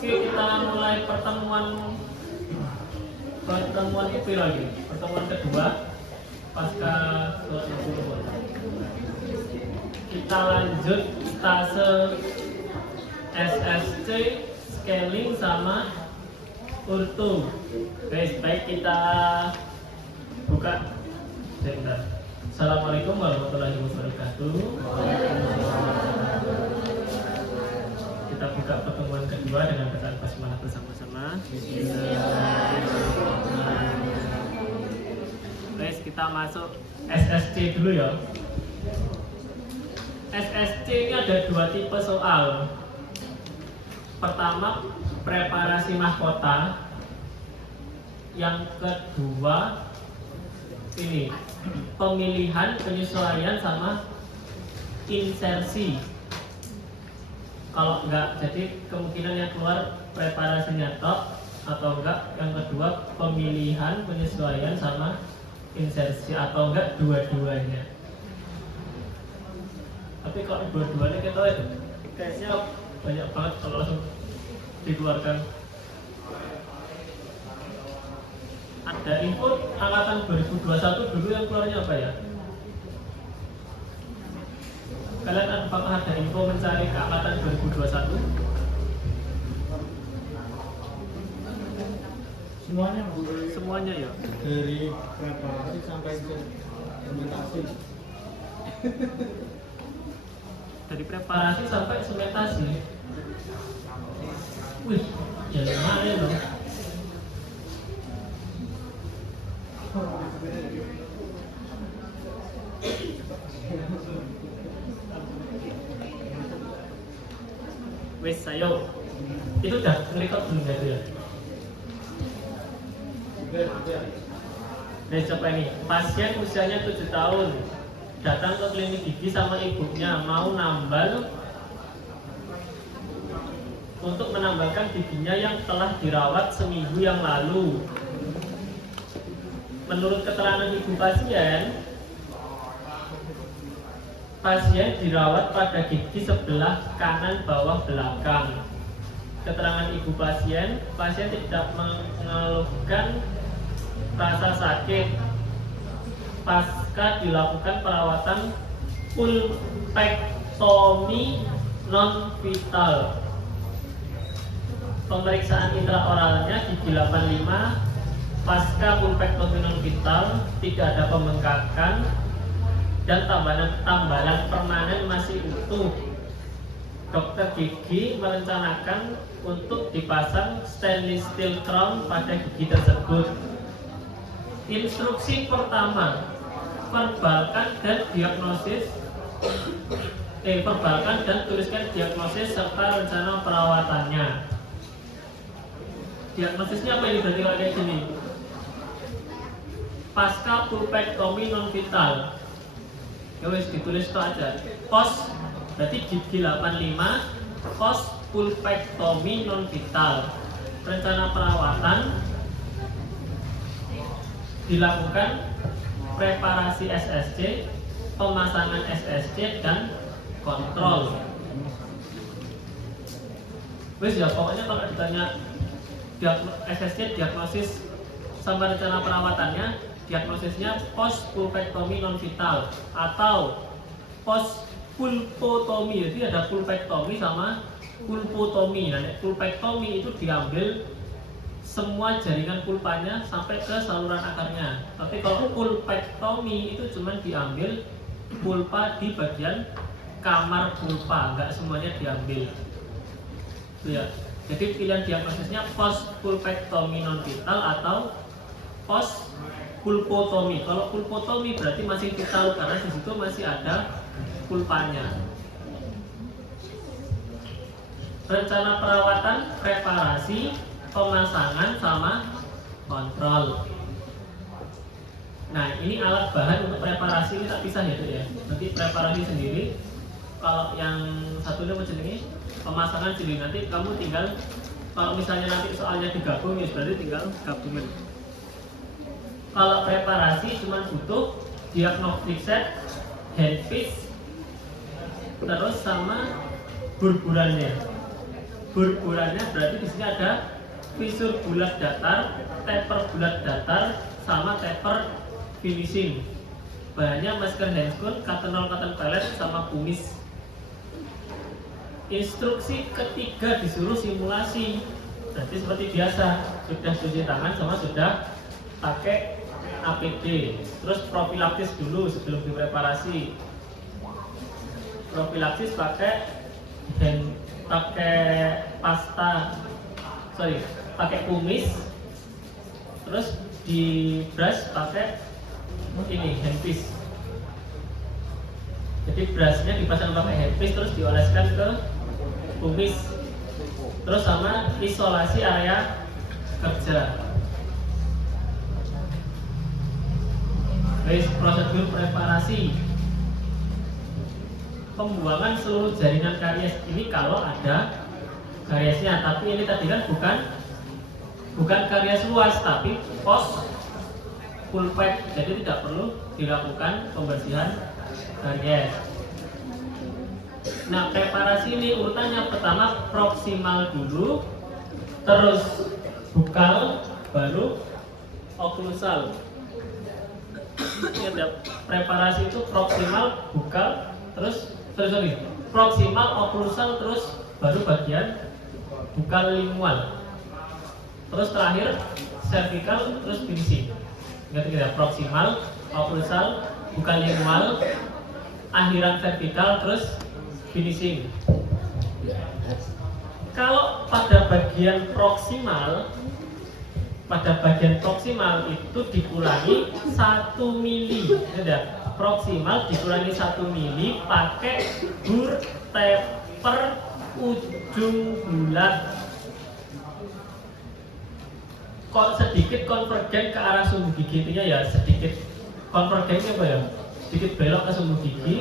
Oke, kita mulai pertemuan itu lagi. Pertemuan kedua pasca sholat subuh. Kita lanjut stase SSC, scaling sama orto. Guys, baik kita buka. Sebentar. Assalamualaikum warahmatullahi wabarakatuh. Kita buka pertemuan kedua dengan bacaan basmalah bersama-sama. Guys, kita masuk SSC dulu ya. SSC ini ada dua tipe soal. Pertama, preparasi mahkota. Yang kedua, ini pemilihan, penyesuaian sama insersi. Kalau enggak, jadi kemungkinan yang keluar preparasinya tok, atau enggak yang kedua pemilihan, penyesuaian sama insersi, atau enggak dua-duanya. Tapi kalau dua-duanya kita kayaknya banyak banget kalau langsung dikeluarkan. Ada info angkatan 2021 dulu yang keluarnya apa ya? Kalian apakah ada info mencari ke angkatan 2021? Semuanya Semuanya ya? dari preparasi sampai ke implementasi. Dari preparasi sampai sementasi. Wih, ya lumayan loh. Wes, ayo. Itu udah ngerekod belum ya? Nah, coba ini. Pasien usianya 7 tahun datang ke klinik gigi sama ibunya, mau nambal untuk menambahkan giginya yang telah dirawat seminggu yang lalu. Menurut keterangan ibu pasien dirawat pada gigi sebelah kanan bawah belakang. Keterangan ibu pasien tidak mengeluhkan rasa sakit pasca dilakukan perawatan pulpektomi non vital. Pemeriksaan intraoralnya gigi 85 pasca pulpektomi non vital, tidak ada pembengkakan dan tambalan permanen masih utuh. Dokter gigi merencanakan untuk dipasang stainless steel crown pada gigi tersebut. Instruksi pertama, verbalkan dan tuliskan diagnosis serta rencana perawatannya. Diagnosisnya apa ini berarti kayak gini? Pasca pulpektomi non vital. Ya wes ditulis itu aja. Pos berarti gigi 85 pos pulpektomi non vital. Rencana perawatan dilakukan preparasi SSC, pemasangan SSC dan kontrol. Wes ya pokoknya kalau ditanya SSC diagnosis sama rencana perawatannya, diagnosisnya post pulpektomi non vital atau post pulpotomi. Jadi ada pulpektomi sama pulpotomi. Nah, pulpektomi itu diambil semua jaringan pulpanya sampai ke saluran akarnya. Tapi kalau pulpektomi itu cuma diambil pulpa di bagian kamar pulpa, nggak semuanya diambil. Itu ya. Jadi pilihan diagnosisnya post pulpektomi non vital atau post pulpotomi. Kalau pulpotomi berarti masih vital karena di situ masih ada pulpanya. Rencana perawatan, preparasi, pemasangan sama kontrol. Nah, ini alat bahan untuk preparasi kita pisah ya, ya. Nanti preparasi sendiri. Kalau yang satunya macam ini, pemasangan sendiri. Nanti kamu tinggal, kalau misalnya nanti soalnya digabung, ya berarti tinggal gabungin. Kalau preparasi cuma butuh diagnostic set, handpiece, terus sama burburannya. bur-burannya berarti di sini ada visur bulat datar, taper bulat datar, sama taper finishing. Bahannya masker handscoon, cotton roll cotton pallet, sama kumis. Instruksi ketiga disuruh simulasi. Berarti seperti biasa, sudah cuci tangan sama sudah pakai APD. Terus profilaksis dulu sebelum dipreparasi. Profilaksis pakai pakai kumis. Terus di brush pakai ini handpiece. Jadi brushnya dipasang pakai handpiece terus dioleskan ke kumis. Terus sama isolasi area kerja. Guys, prosedur preparasi pembuangan seluruh jaringan karies ini kalau ada kariesnya, tapi ini tadi kan bukan karies luas tapi post pulpet, jadi tidak perlu dilakukan pembersihan karies. Nah, preparasi ini urutannya pertama proksimal dulu, terus bukal, baru oklusal. Ini ada preparasi itu proksimal, bukal, terus proksimal, oklusal, terus baru bagian bukal lingual. Terus terakhir cervical, terus finishing. Ingat ya, proksimal, oklusal, bukal lingual, akhiran cervical, terus finishing. Kalau pada bagian proksimal itu dikurangi 1 mili. Ada proksimal dikurangi 1 mili pakai bur taper ujung bulat. Kok sedikit konvergen ke arah sumbu gigi, itu ya sedikit konvergennya apa ya? Sedikit belok ke sumbu gigi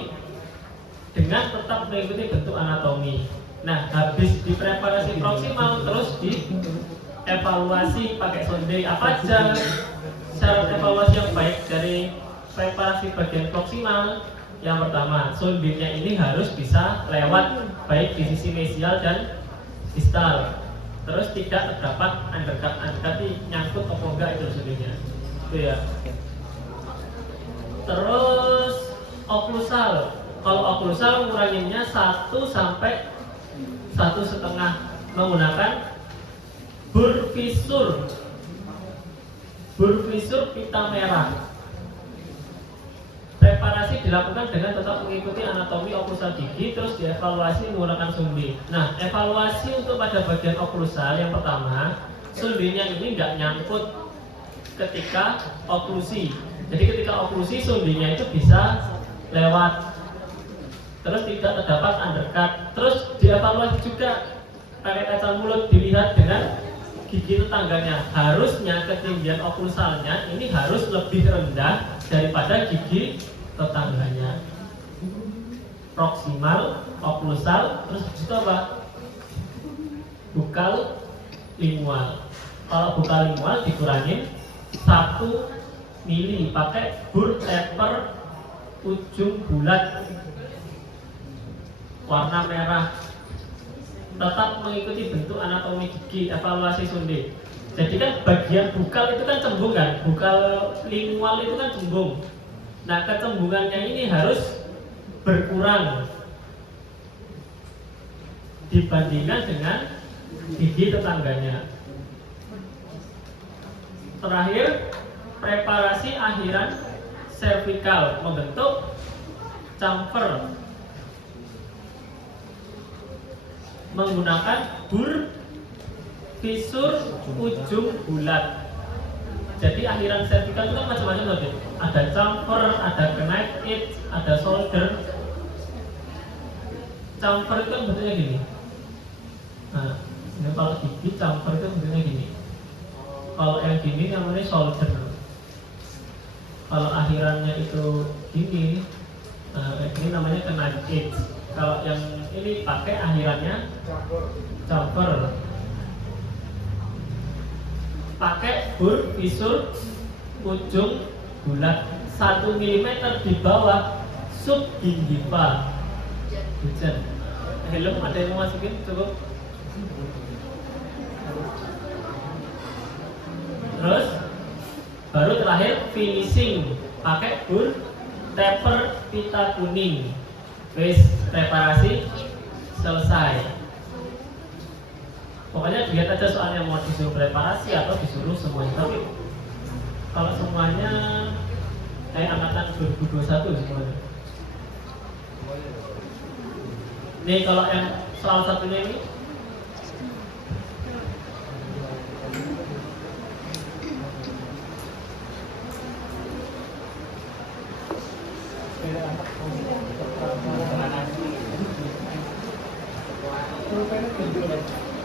dengan tetap mengikuti bentuk anatomi. Nah, habis dipreparasi proksimal terus dievaluasi pakai sonde apa aja. Syarat evaluasi yang baik dari preparasi bagian proksimal, yang pertama, sondenya ini harus bisa lewat baik di sisi mesial dan distal. Terus tidak terdapat undercut nyangkut apa enggak itu sondenya. Itu ya. Terus oklusal. Kalau oklusal nguranginnya 1 sampai 1,5 menggunakan bur visur pita merah. Preparasi dilakukan dengan tetap mengikuti anatomi oklusal gigi, terus dievaluasi menggunakan sonde. Nah, evaluasi untuk pada bagian oklusal yang pertama, sondenya ini nggak nyangkut ketika oklusi. Jadi ketika oklusi sondenya itu bisa lewat, terus tidak terdapat undercut. Terus dievaluasi juga pakai kaca mulut, dilihat dengan gigi tetangganya. Harusnya ketinggian oklusalnya ini harus lebih rendah daripada gigi tetangganya. Proksimal, oklusal, terus itu apa? Bukal lingual. Kalau bukal lingual dikurangin 1 mili pakai bur taper ujung bulat warna merah, tetap mengikuti bentuk anatomi gigi, evaluasi sonde. Jadi kan bagian bukal itu kan cembung kan, bukal lingual itu kan cembung. Nah, kecembungannya ini harus berkurang dibandingkan dengan gigi tetangganya. Terakhir, preparasi akhiran cervical membentuk chamfer menggunakan bur visur ujung bulat. Jadi akhiran cervical itu kan macam-macam loh. Ada chamfer, ada knife edge, ada solder. Chamfer itu kan bentuknya gini. Nah, ini kalau gigi chamfer itu bentuknya gini. Kalau yang gini namanya solder. Kalau akhirannya itu gini, ini namanya knife edge. Kalau yang ini pakai akhirannya chamfer. Pakai bur visur ujung bulat 1 mm di bawah subgingiva. Hujan. Helm ada yang mau masukin? Cukup. Terus baru terakhir finishing pakai bur taper pita kuning. Wis preparasi selesai. Pokoknya lihat aja soalnya mau disuruh preparasi atau disuruh semuanya. Tapi kalau semuanya kayak angkatan 2021 semuanya. Nih kalau yang soal satunya ini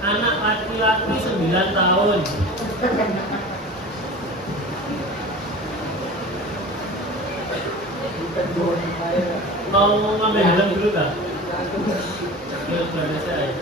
anak laki-laki 9 tahun. Mau ngambil helm dulu kan? Yuk, belanja saya.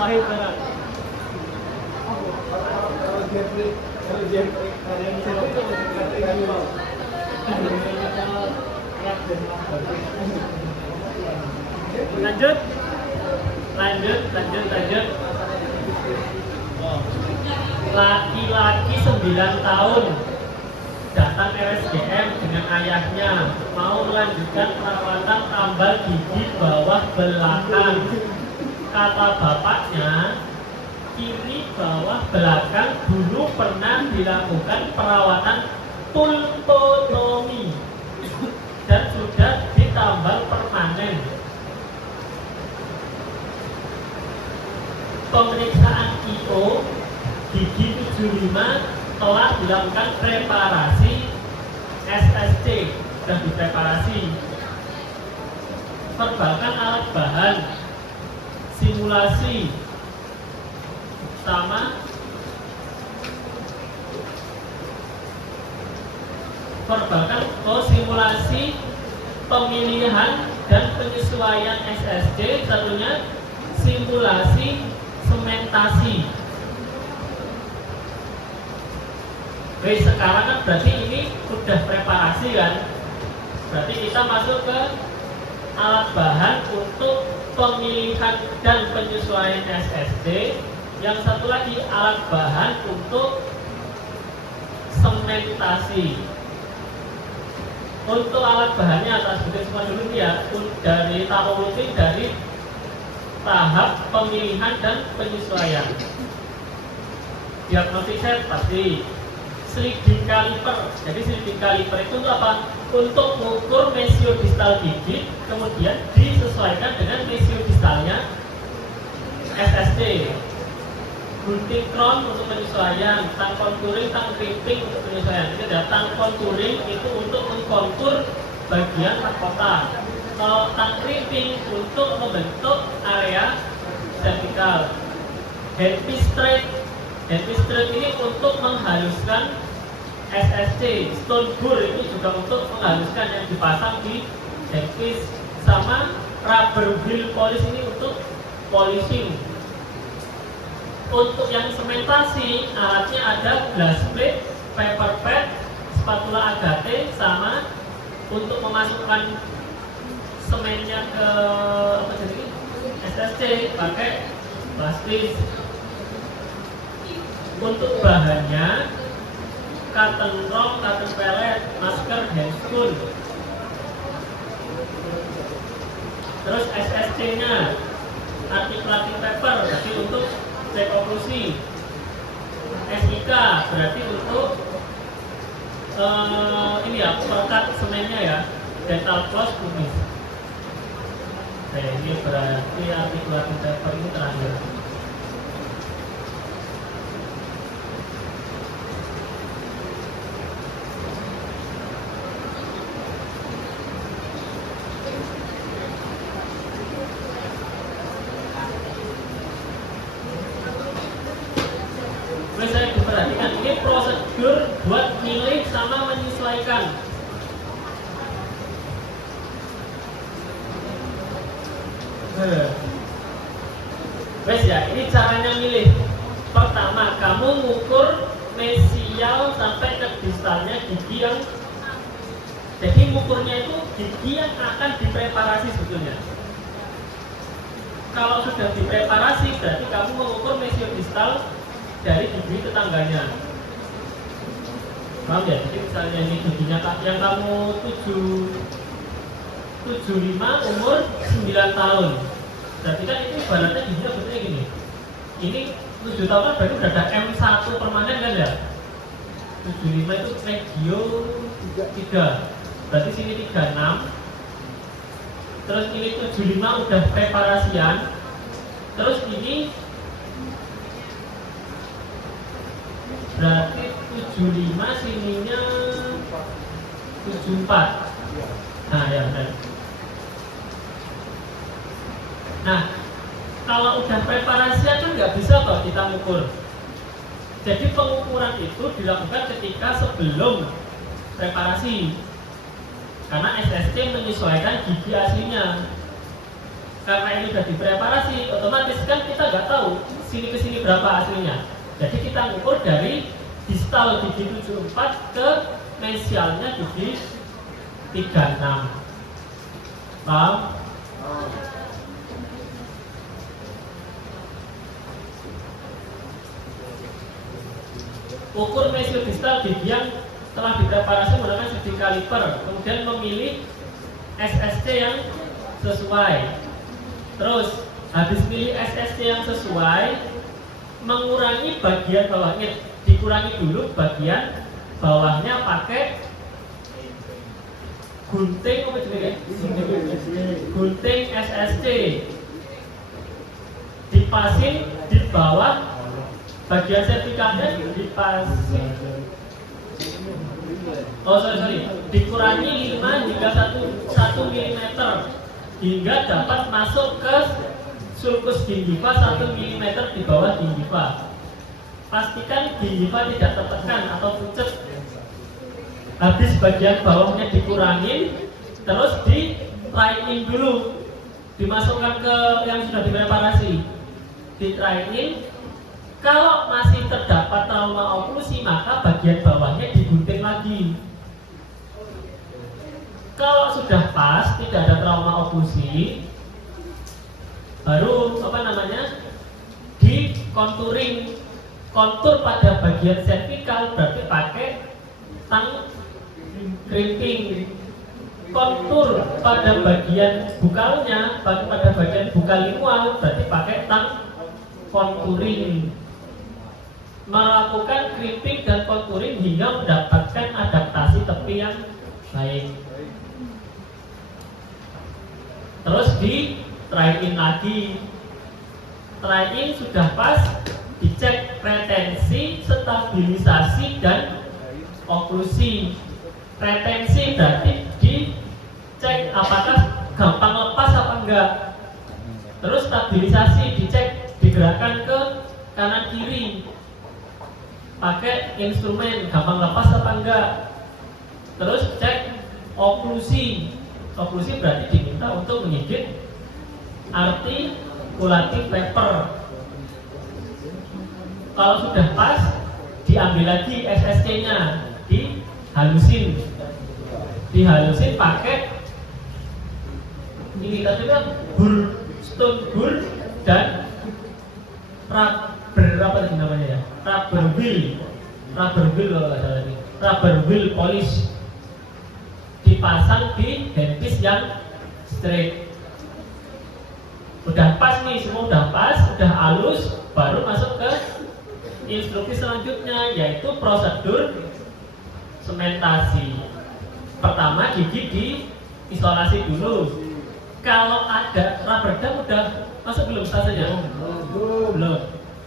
Pahit banget. Lanjut. Laki-laki 9 tahun datang RSGM dengan ayahnya mau melanjutkan perawatan tambal gigi bawah belakang. Kata bapaknya, kiri bawah belakang dulu pernah dilakukan perawatan pulpotomi dan sudah ditambal permanen. Pemeriksaan IO gigi 75 telah dilakukan preparasi SSC dan dipreparasi. Perbalkan alat bahan, simulasi sama perbalkan simulasi pemilihan dan penyesuaian SSC, satunya simulasi sementasi. Oke, sekarang kan berarti ini sudah preparasi kan? Berarti kita masuk ke alat bahan untuk pemilihan dan penyesuaian SSD. Yang satu lagi alat bahan untuk sementasi. Untuk alat bahannya atas sebutin semua dulu ya. Dari tahap rutin dari tahap pemilihan dan penyesuaian. Diagnostik set pasti. Sliding caliper. Jadi sliding caliper itu untuk apa? Untuk mengukur mesio distal gigi, kemudian disesuaikan dengan mesio distalnya SSD. Gunting crown untuk penyesuaian, tang contouring, tang crimping untuk penyesuaian. Jadi ada tang contouring itu untuk mengkontur bagian mahkota. tuck crimping untuk membentuk area vertikal. Handpiece straight ini untuk menghaluskan SSC. Stone burr itu juga untuk menghaluskan yang dipasang di handpiece. Sama rubber wheel polish ini untuk polishing. Untuk yang sementasi, alatnya ada glass plate, paper pad, spatula agate, sama untuk memasukkan semennya ke SSC pakai plastik. Untuk bahannya cotton roll, cotton pellet, masker, handscoon. Terus SSC-nya articulating paper berarti untuk cek oklusi. SIK berarti untuk ini ya, perekat semennya ya. Dental floss kumis. Nah, ini berarti articulating paper ini terakhir. Saya diperhatikan ini prosedur buat milih sama menyesuaikan. Wes ya, ini caranya milih. Pertama, kamu ngukur mesial sampai ke distalnya gigi yang, jadi ngukurnya itu gigi yang akan dipreparasi sebetulnya. Kalau sudah dipreparasi, berarti kamu mengukur mesiodistal dari gigi tetangganya. Paham ya? Jadi misalnya ini giginya yang kamu 75 umur 9 tahun. Berarti kan itu ibaratnya giginya sebetulnya gini. Ini 7 tahun kan berarti udah ada M1 permanen kan ya? 75 itu regio 3. Berarti sini 36. Terus ini 75 udah preparasian. Terus ini berarti 75 sininya 74. Nah ya benar. Nah kalau udah preparasian kan nggak bisa kok kita ngukur. Jadi pengukuran itu dilakukan ketika sebelum preparasi. Karena SSC menyesuaikan gigi aslinya. Karena ini sudah dipreparasi, otomatis kan kita nggak tahu sini ke sini berapa aslinya. Jadi kita ngukur dari distal gigi 74 ke mesialnya gigi 36. Paham? Ukur mesiodistal gigi yang telah dipreparasi menggunakan suding kaliper, kemudian memilih SSC yang sesuai. Terus habis pilih SSC yang sesuai, mengurangi bagian bawahnya, dikurangi dulu bagian bawahnya pakai gunting apa jenisnya? Gunting SSC. Dipasin di bawah bagian sertikalnya, dipasin. Oh sorry, dikurangi 5 hingga 1 mm hingga dapat masuk ke sulcus gingiva 1 mm di bawah gingiva. Pastikan gingiva tidak tertekan atau pucet. Habis bagian bawahnya dikurangin, terus di try-in dulu, dimasukkan ke yang sudah dipreparasi, di try-in. Kalau masih terdapat trauma oklusi, maka bagian bawahnya digunting lagi. Kalau sudah pas, tidak ada trauma oklusi, baru di contouring. Kontur pada bagian cervical berarti pakai tang crimping. Kontur pada bagian bukalnya, pada bagian bukal lingual berarti pakai tang contouring. Melakukan crimping dan contouring hingga mendapatkan adaptasi tepi yang baik. Terus di try-in lagi. Try-in sudah pas, dicek retensi, stabilisasi, dan oklusi. Retensi berarti dicek apakah gampang lepas apa enggak. Terus stabilisasi dicek, digerakkan ke kanan kiri pakai instrumen, gampang lepas apa enggak. Terus cek oklusi. Oklusi berarti diminta untuk menggigit articulating paper. Kalau sudah pas, diambil lagi SSC-nya, dihalusin pakai ini tadi kan stone gur dan rubber apa tadi namanya ya? Rubber wheel kalau nggak salah ini. Rubber wheel polish dipasang di handpiece yang straight. Udah pas nih, semua udah pas, udah halus, baru masuk ke instruksi selanjutnya, yaitu prosedur sementasi. Pertama gigi diisolasi dulu. Kalau ada rubber dam udah masuk belum stasenya? Belum.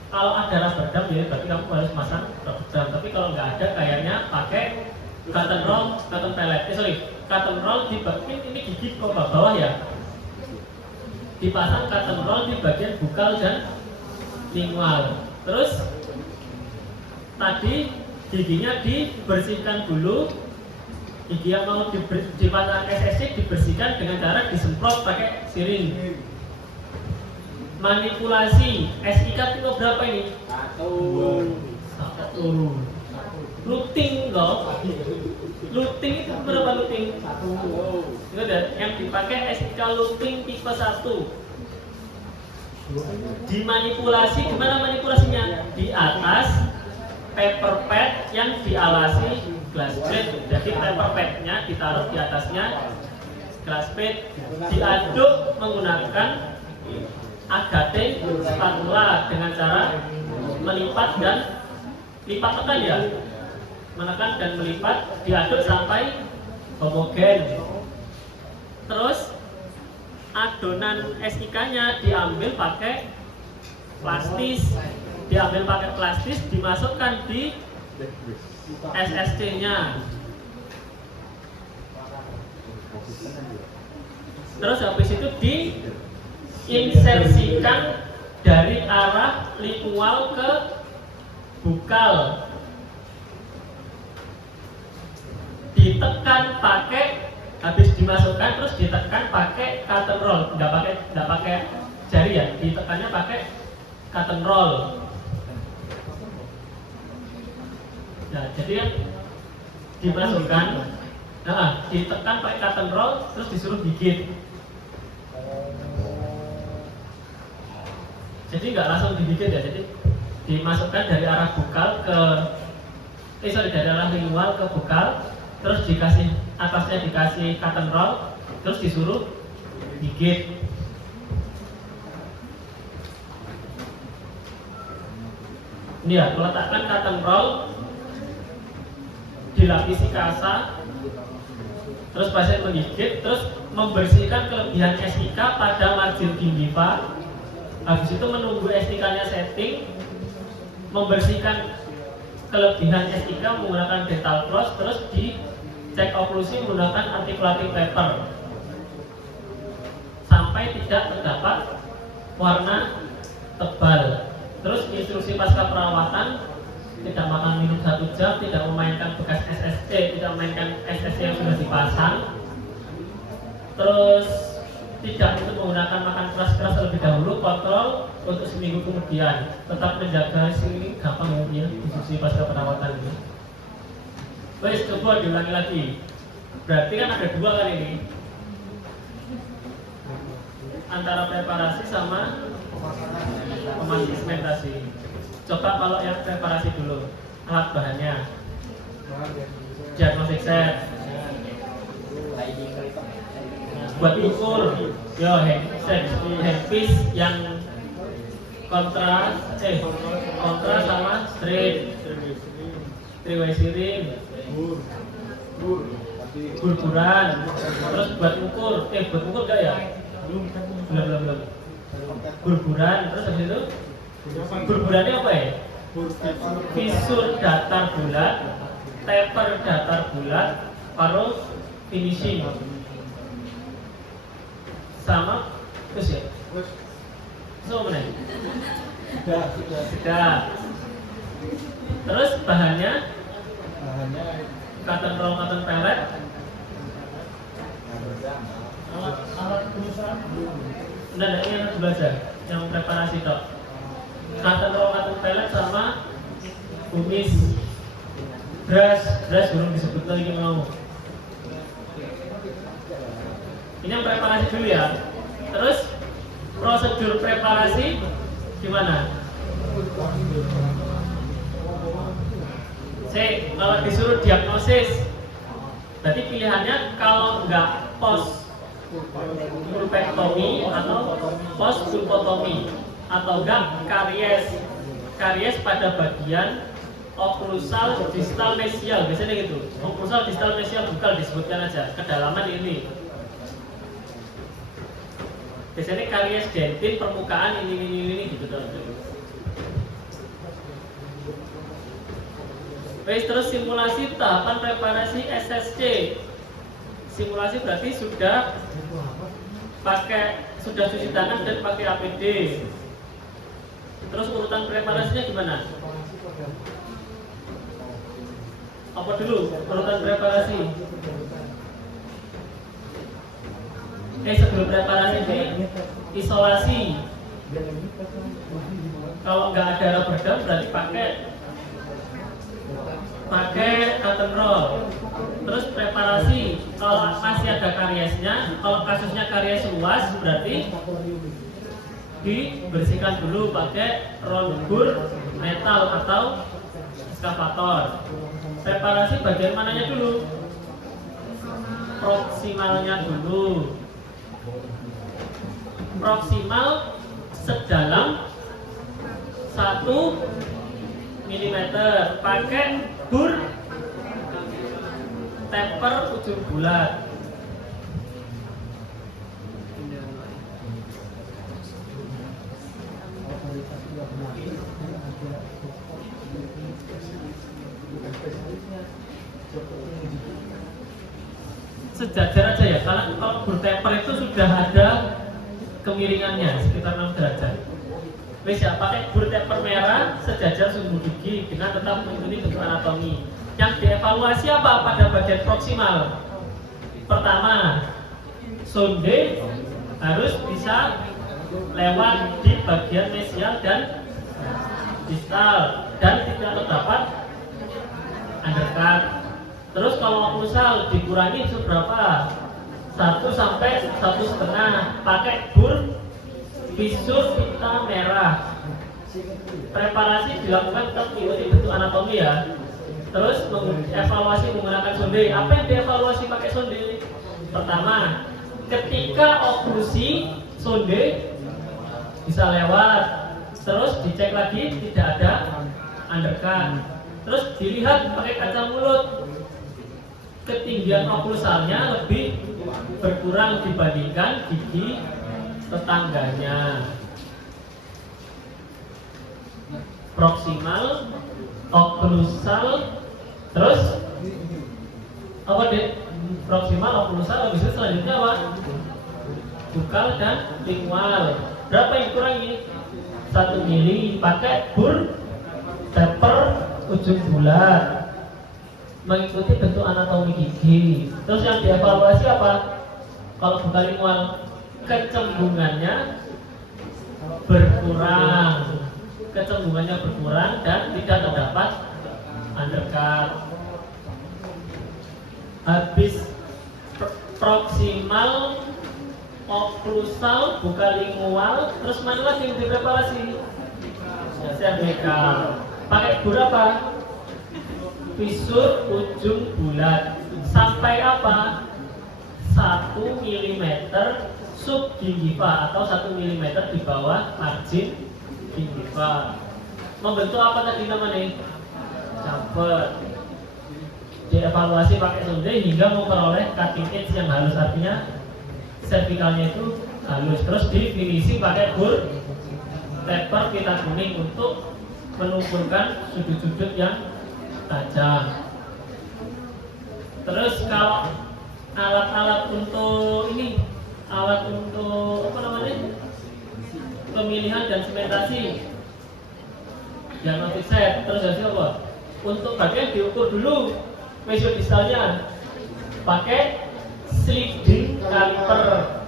Kalau ada rubber dam ya berarti kamu harus masang rubber dam. Tapi kalau nggak ada, kayaknya pakai cotton roll di bagian ini gigi ke bawah ya. Dipasang cotton roll di bagian bukal dan lingual. Terus tadi giginya dibersihkan dulu. Gigi yang mau dipasang SSC dibersihkan dengan cara disemprot pakai siring. Manipulasi SIK kilo berapa ini? Satu. Luting loh. Luting itu berapa luting? Itu yang dipakai SIK luting tipe 1. Dimanipulasi, gimana manipulasinya? Di atas paper pad yang dialasi glass plate. Jadi paper padnya ditaruh di atasnya glass plate, diaduk menggunakan agate spatula dengan cara melipat dan lipat tekan ya, menekan dan melipat, diaduk sampai homogen. Terus adonan SIK-nya diambil pakai plastis, dimasukkan di SSC-nya. Terus habis itu diinsersikan dari arah lingual ke bukal. Ditekan pakai, habis dimasukkan terus ditekan pakai cotton roll, nggak pakai jari ya, ditekannya pakai cotton roll. Nah, jadi yang dimasukkan, ditekan pakai cotton roll, terus disuruh gigit. Jadi nggak langsung digigit ya, jadi dimasukkan dari arah bukal dari arah lingual ke bukal, terus dikasih atasnya dikasih cotton roll, terus disuruh gigit. Ini ya, meletakkan cotton roll, dilapisi kasa, terus pasien menggigit, terus membersihkan kelebihan SIK pada margin gingiva. Habis itu menunggu SIK-nya setting, membersihkan kelebihan SIK menggunakan dental floss, terus dicek oklusi menggunakan articulating paper sampai tidak terdapat warna tebal. Terus instruksi pasca perawatan: tidak makan minum 1 jam, tidak memainkan bekas SSC, tidak memainkan SSC yang sudah dipasang. Terus tidak untuk menggunakan makan keras-keras terlebih dahulu, kontrol untuk seminggu kemudian. Tetap menjaga ini gampang ya, instruksi pasca perawatan ini. Wes, coba diulangi lagi. Berarti kan ada 2 kan ini, antara preparasi sama sementasi. Coba kalau yang preparasi dulu, alat bahannya, diagnostic set, buat ukur, handpiece yang kontra sama straight, 3-way siring, burburan, terus buat ukur enggak ya? Belum. Burburan, terus habis itu burburannya apa ya? Visur datar bulat, taper datar bulat, baru finishing. sama terus ya. Terus So mana? sudah Sudah. Terus bahannya bahannya cotton roll, cotton pellet. alat perusahaan belum. Udah ada ini harus belajar yang preparasi dok. Cotton roll, cotton pellet sama kumis. Brush belum disebut lagi mau. Ini yang preparasi dulu ya. Terus prosedur preparasi gimana? Kalau disuruh diagnosis, berarti pilihannya kalau nggak post pulpectomy atau post pulpotomy atau enggak karies pada bagian oklusal distal mesial, biasanya gitu. Oklusal distal mesial bukan disebutkan aja kedalaman ini. Biasanya karies dentin permukaan ini gitu dong. Baik, terus simulasi tahapan preparasi SSC. Simulasi berarti sudah cuci tangan dan pakai APD. Terus urutan preparasinya gimana? Apa dulu urutan preparasi? Sebelum preparasi ini isolasi. Kalau nggak ada rubber dam berarti pakai cotton roll. Terus preparasi, kalau masih ada kariesnya, kalau kasusnya karies luas berarti dibersihkan dulu pakai roll gur metal atau ekskavator. Preparasi bagian mananya dulu? Proksimalnya dulu. Proksimal sedalam 1 mm pakai bur taper ujung bulat. Sejajar aja ya, karena kalau bur taper itu sudah ada kemiringannya sekitar 6 derajat. Wis ya, pakai bur taper merah sejajar sumbu gigi dengan tetap mengikuti bentuk anatomi. Yang dievaluasi apa pada bagian proksimal? Pertama, sonde harus bisa lewat di bagian mesial dan distal dan tidak terdapat undercut. Terus kalau oklusal dikurangi seberapa? 1 sampai 1,5 pakai bur visur pita merah. Preparasi dilakukan tetap mengikuti bentuk anatomi ya. Terus evaluasi menggunakan sonde. Apa yang dievaluasi pakai sonde? Pertama, ketika oklusi sonde bisa lewat. Terus dicek lagi tidak ada undercut. Terus dilihat pakai kaca mulut. Ketinggian oklusalnya lebih berkurang dibandingkan gigi tetangganya. Proksimal, oklusal, terus apa deh? Proksimal, oklusal, habis itu selanjutnya apa? Bukal dan lingual. Berapa yang dikurangi? 1 mili pakai bur taper ujung bulat mengikuti bentuk anatomi gigi. Terus yang dievaluasi apa? Kalau bukal lingual, kecembungannya berkurang dan tidak terdapat undercut. Habis proksimal, oklusal, bukalingual, terus mana lagi yang dipreparasi? Cervical. Pakai bur apa? Visur ujung bulat. Sampai apa? 1 mm subgingiva atau 1 mm di bawah margin gingiva. Membentuk apa tadi namanya? Chamfer. Dievaluasi pakai sonde hingga memperoleh cutting edge yang halus, artinya cervicalnya itu halus. Terus difinisi pakai bur taper pita kuning untuk menumpukan sudut-sudut yang tajam. Terus kalau alat-alat untuk ini, alat untuk apa namanya, pemilihan dan sementasi, diagnostic set. Terus hasil apa? Untuk bagian diukur dulu measure distalnya pakai sliding caliper.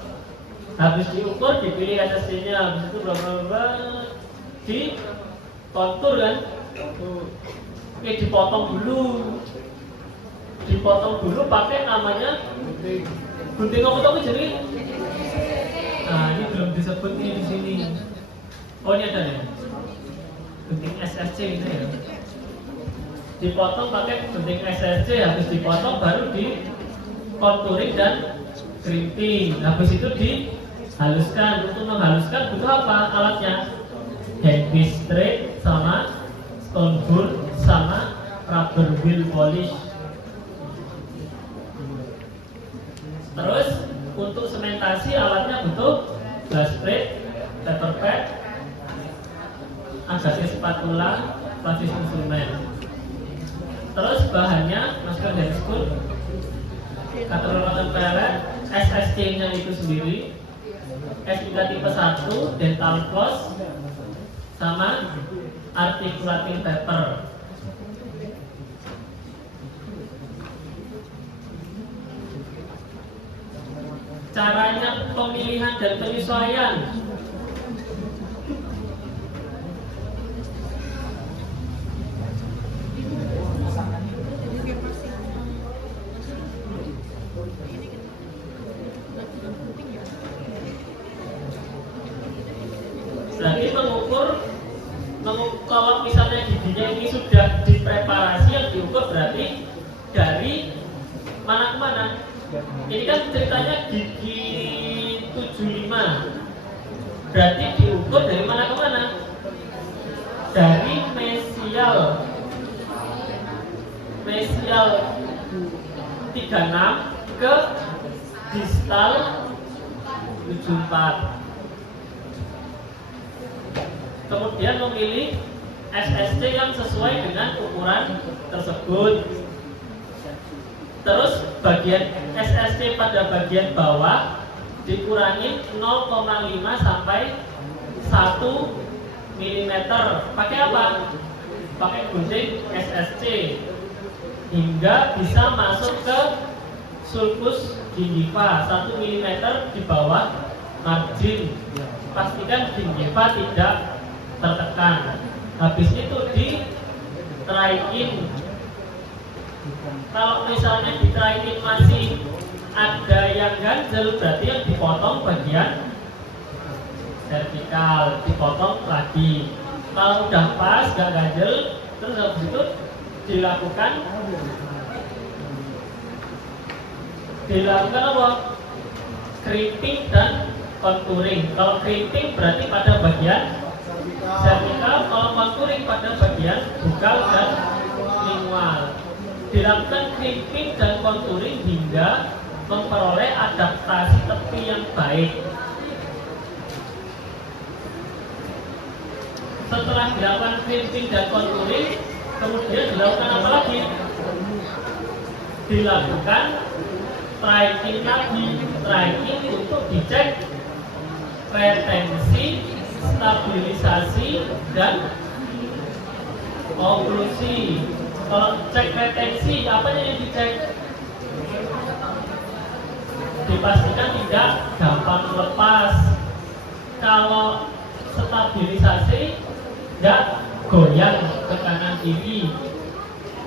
Habis diukur, dipilih SSC-nya, habis itu berapa di kontur kan, oke, dipotong dulu pakai namanya gunting apa jadi. Nah, ini belum disebut nih di sini. Oh, ini ada ya, gunting SSC ini ya. Dipotong pakai gunting SSC, habis dipotong baru di contouring dan crimping. Habis itu dihaluskan. Untuk menghaluskan butuh apa alatnya? Handpiece straight sama stone board sama rubber wheel polish. Terus untuk sementasi alatnya butuh glass plate, paper pad, agasi spatula, plastik instrumen. Terus bahannya masker hand spoon, cutter cotton pellet, SSC-nya itu sendiri, SIK tipe 1, dental floss, sama articulating paper. Caranya pemilihan dan penyesuaian. Berarti mengukur kalau misalnya giginya ini sudah dipreparasi, yang diukur berarti dari mana ke mana. Ini kan ceritanya gigi 75, berarti diukur dari mana ke mana? Dari mesial 36 ke distal 74. Kemudian memilih SSC yang sesuai dengan ukuran tersebut. Terus bagian SSC pada bagian bawah dikurangi 0,5 sampai 1 mm. Pakai apa? Pakai gunting SSC hingga bisa masuk ke sulcus gingiva 1 mm di bawah margin. Pastikan gingiva tidak tertekan. Habis itu di try-in. Kalau misalnya di try-in masih ada yang ganjel, berarti yang dipotong bagian vertikal, dipotong lagi. Kalau udah pas, gak ganjel, terus habis itu dilakukan apa? Crimping dan contouring. Kalau crimping berarti pada bagian vertikal, kalau contouring pada bagian bukal dan lingual. Dilakukan crimping dan contouring hingga memperoleh adaptasi tepi yang baik. Setelah dilakukan crimping dan contouring, kemudian dilakukan apa lagi? Dilakukan try-in lagi. Try-in untuk dicek retensi, stabilisasi, dan oklusi. Kalau cek retensi, apanya yang dicek? Dipastikan tidak gampang lepas. Kalau stabilisasi, tidak goyang ke kanan kiri.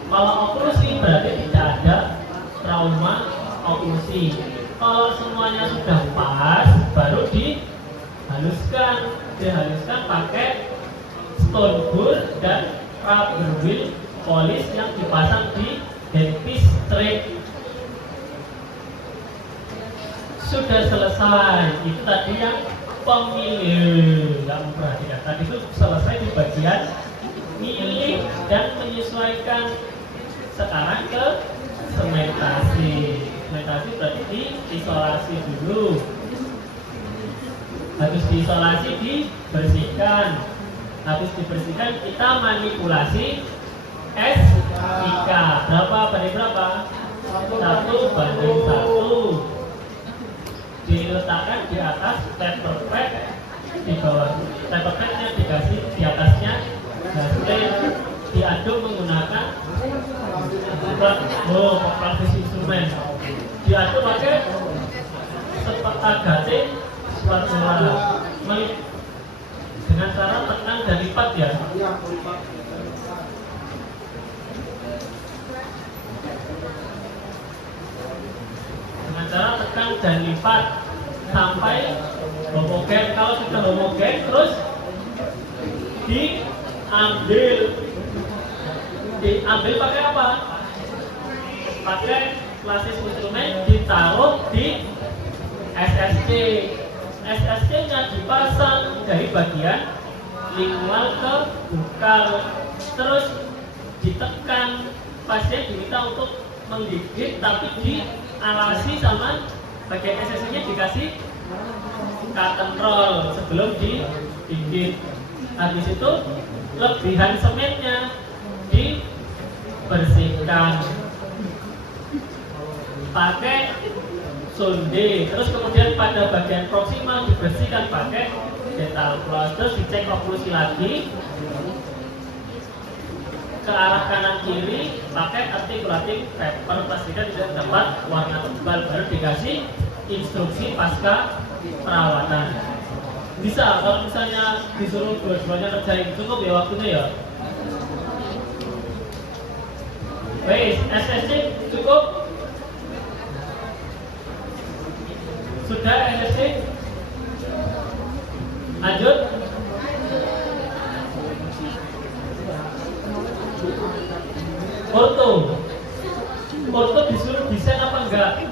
Kalau oklusi berarti tidak ada trauma oklusi. Kalau semuanya sudah pas, baru dihaluskan. Dihaluskan pakai stone board dan rubber wheel polish yang dipasang di handpiece straight. Sudah selesai. Itu tadi yang pemilih. Nggak memperhatikan. Tadi itu selesai di bagian milih dan menyesuaikan. Sekarang ke sementasi. Sementasi berarti diisolasi dulu. Habis diisolasi dibersihkan. Habis dibersihkan kita manipulasi SIK. Berapa banding berapa? 1:1. diletakkan di atas paper pad, di bawah paper padnya dikasih di atasnya gaslin, diaduk menggunakan praktis instrumen, diaduk pakai agate spatula dengan cara tekan dan lipat ya. Dengan cara tekan dan lipat sampai homogen. Kalau sudah homogen, terus diambil pakai apa? Pakai klasis instrumen, ditaruh di SSC. SSC-nya dipasang dari bagian lingual ke bukal, terus ditekan. Pasien diminta untuk menggigit, tapi diawasi sama bagian SSC-nya dikasih cotton roll sebelum digigit. Habis itu lebihan semennya dibersihkan pakai sonde, terus kemudian pada bagian proksimal dibersihkan pakai dental floss, terus dicek oklusi lagi ke arah kanan kiri pakai articulating paper, pastikan tidak dapat warna tebal, baru dikasih instruksi pasca perawatan. Bisa kalau misalnya disuruh dua-duanya kerjain, cukup ya waktunya ya. Wes, SSC cukup? Sudah SSC? Lanjut? Orto disuruh desain apa enggak?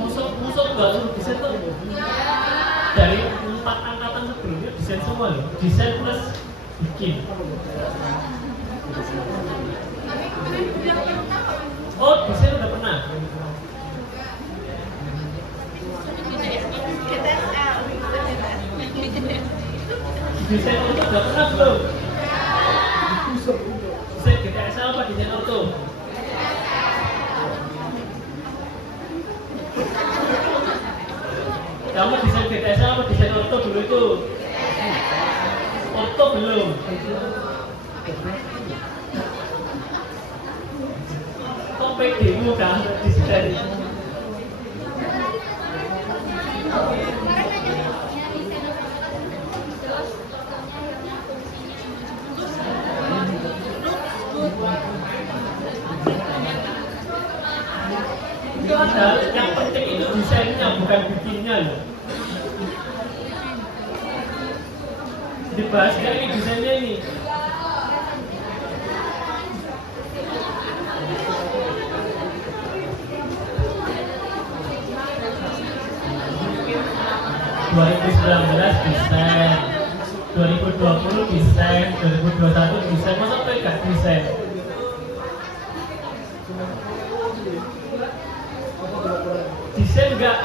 Musuh enggak suruh desain tuh? Dari 4 angkatan sebelumnya desain semua loh. Desain plus bikin. Oh, desain udah pernah? Desain orto udah pernah belum? Desain GTSL apa desain orto? Kamu desain GTSL apa desain orto dulu itu? Orto belum? Kok PDmu kan desain? Yang penting itu desainnya, bukan bikinnya loh. Dibahas kayak ini desainnya ini. desain, 2020 desain, 2021 desain, masa enggak desain? Desain enggak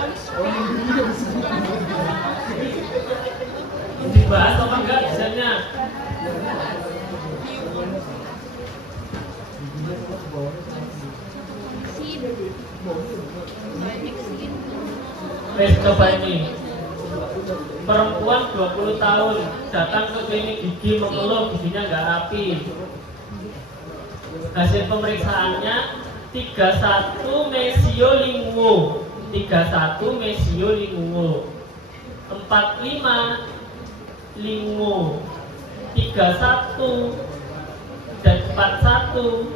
dibahas apa enggak desainnya? Wes coba ini. Perempuan 20 tahun datang ke klinik gigi mengeluh giginya nggak rapi. Hasil pemeriksaannya 31 mesiolinguo, 31 mesiolinguo, 45 linguo, 31 dan 41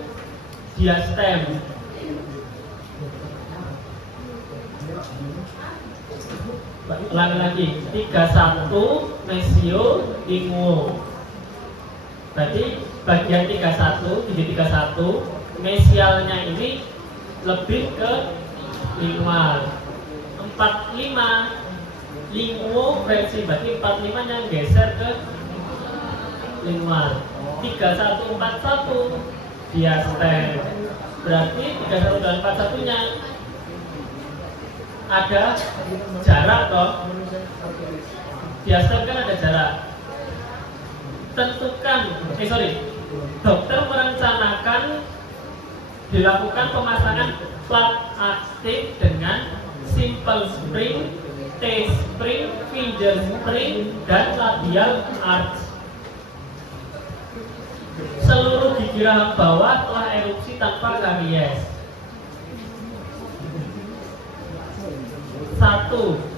diastem. Ulangi lagi, 31 mesio linguo. Berarti bagian 31, gigi 31, mesialnya ini lebih ke lingual. 45 linguo versi, berarti 45 nya geser ke lingual. 3141 diastem. Berarti 31 dan 41 nya ada jarak toh. Diastem kan ada jarak. Tentukan, dokter merencanakan dilakukan pemasangan plat aktif dengan simple spring, T-spring, finger spring, dan labial arch. Seluruh gigi rahang bawah telah erupsi tanpa karies. 1.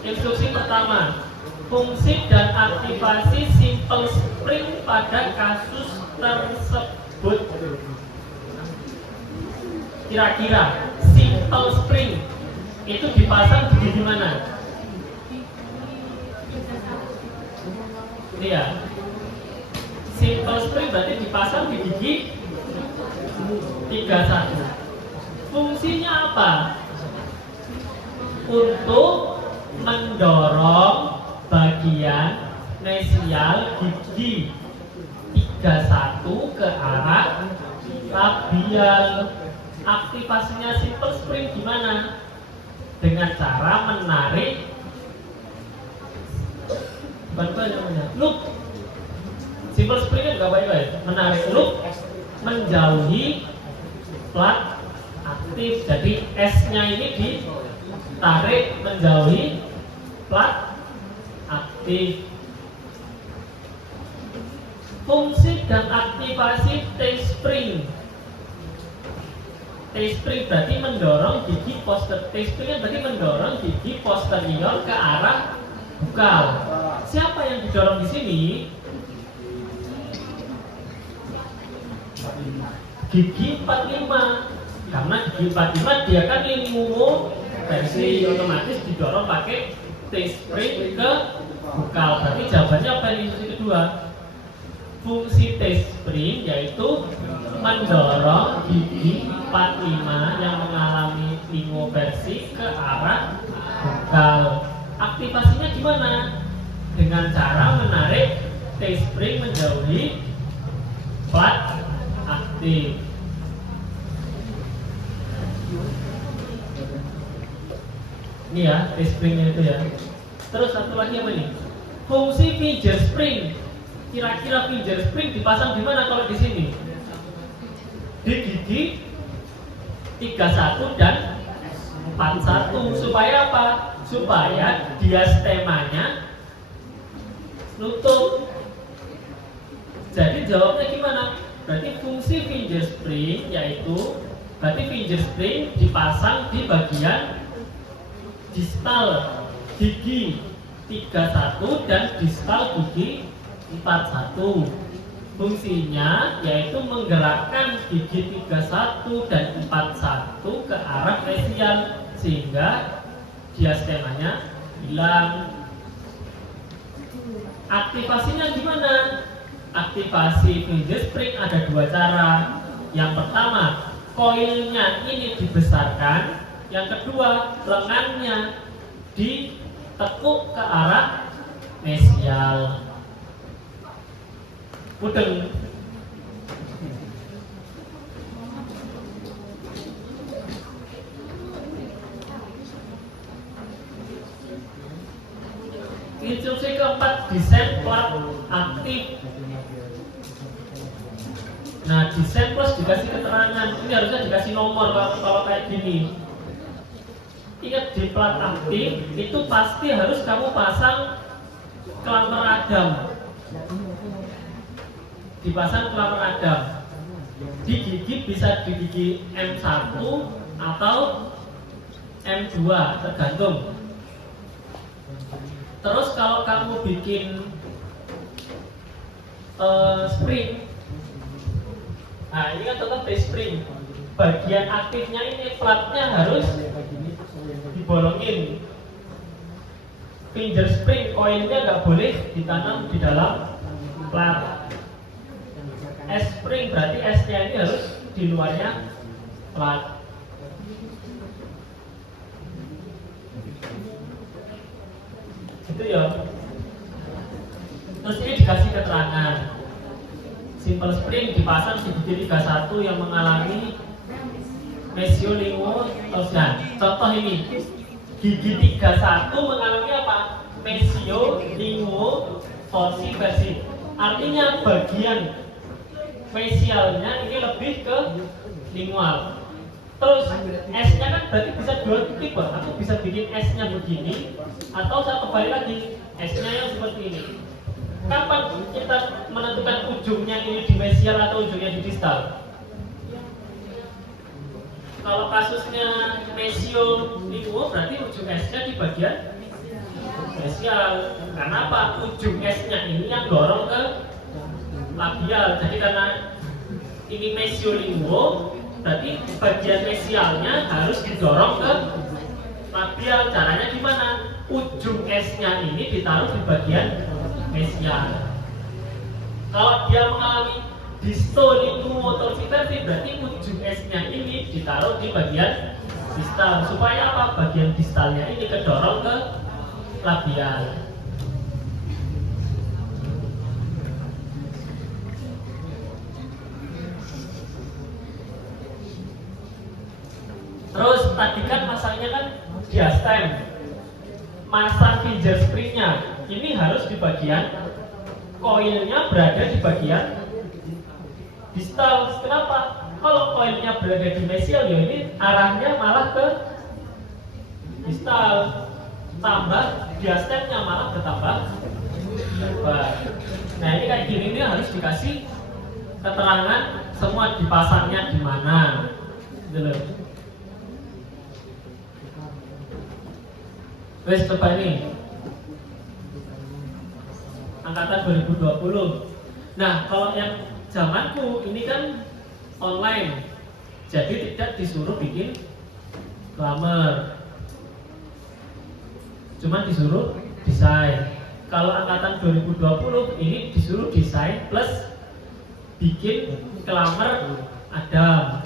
Instruksi pertama. Fungsi dan aktivasi simple spring pada kasus tersebut. Kira-kira simple spring itu dipasang di gigi mana? Iya. Simple spring berarti dipasang di gigi 31. Fungsinya apa? Untuk mendorong bagian mesial gigi 31 ke arah labial. Aktivasinya simple spring gimana? Dengan cara menarik loop. Simple spring kan gak baik-baik. Menarik loop menjauhi plat aktif. Jadi S-nya ini ditarik menjauhi plat aktif. Fungsi dan aktivasi T-spring. T-spring berarti mendorong gigi posterior. T-spring berarti mendorong gigi posterior ke arah bukal. Siapa yang didorong di sini? Gigi 45. Karena gigi 45 dia kan linguo versi otomatis didorong pakai T-spring ke bukal. Berarti jawabannya apa ini instruksi kedua? Fungsi T-spring yaitu mendorong gigi 45 yang mengalami linguoversi ke arah bukal. Aktivasinya gimana? Dengan cara menarik T-spring menjauhi plat aktif. Ini ya T-springnya itu ya. Terus satu lagi apa nih? Fungsi finger spring. Kira-kira finger spring dipasang di mana kalau di sini? Di gigi 31 dan 41. Supaya apa? Supaya diastemanya nutup. Jadi jawabnya gimana? Berarti fungsi finger spring yaitu berarti finger spring dipasang di bagian distal gigi 31 dan distal gigi 41. Fungsinya yaitu menggerakkan gigi 31 dan 41 ke arah mesial sehingga diastemanya hilang. Aktivasinya gimana? Aktivasi finger spring ada dua cara. Yang pertama, koilnya ini dibesarkan. Yang kedua, lengannya ditekuk ke arah mesial. Mudeng. Instruksi keempat, desain plat aktif. Nah, desain plus dikasih keterangan. Ini harusnya dikasih nomor kalau kayak gini. Ingat di plat aktif itu pasti harus kamu pasang klamper Adam. Dipasang klamper Adam. Di gigi bisa di gigi M1 atau M2 tergantung. Terus kalau kamu bikin spring, nah ini kan tetap T-spring. Bagian aktifnya ini platnya harus dibolongin. Finger spring koilnya nggak boleh ditanam di dalam plat. S-spring berarti S-nya ini harus di luarnya plat. Itu ya. Terus ini dikasih keterangan. Simple spring dipasang di gigi 31 yang mengalami mesiolinguotosia. Contoh ini, gigi 31 mengalami apa? Mesiolinguotosi. Artinya bagian mesialnya ini lebih ke lingual. Terus S-nya kan berarti bisa dua tipe. Aku bisa bikin S-nya begini, atau saya kembali lagi S-nya yang seperti ini. Kapan kita menentukan ujungnya ini di mesial atau ujungnya di distal? Kalau kasusnya mesio linguo berarti ujung S-nya di bagian mesial. Karena apa? Ujung S-nya ini yang dorong ke labial. Jadi karena ini mesio linguo, berarti bagian mesialnya harus didorong ke labial. Caranya gimana? Ujung S-nya ini ditaruh di bagian mesial. Kalau dia mengalami distolinguo torsiversi, berarti ujung S-nya ini ditaruh di bagian distal. Supaya apa? Bagian distalnya ini kedorong ke labial. Terus tadi kan masangnya kan diastem, masang finger springnya ini harus di bagian koilnya berada di bagian distal. Kenapa? Kalau koilnya berada di mesial, ya ini arahnya malah ke distal, tambah diastemnya malah bertambah lebar. Nah ini kayak gini ini harus dikasih keterangan semua dipasangnya di mana, gitu loh. Wes coba ini angkatan 2020. Nah kalau yang zamanku ini kan online, jadi tidak disuruh bikin grammar, cuma disuruh desain. Kalau angkatan 2020 ini disuruh desain plus bikin grammar Adam.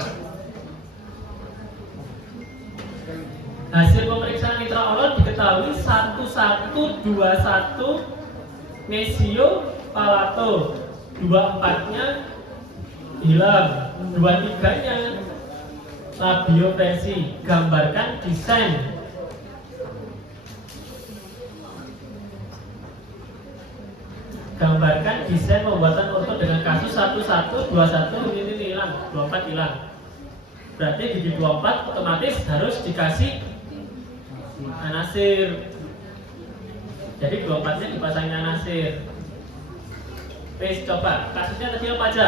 Hasil pemeriksaan mitra oral diketahui 1121 mesio palato, 24-nya hilang, 23-nya labioversi. Gambarkan desain. Gambarkan desain pembuatan orto dengan kasus 1121 ini hilang, 24 hilang. Berarti gigi 24 otomatis harus dikasih anasir. Jadi 24-nya dipasangnya anasir. Wes coba kasusnya tadi apa aja?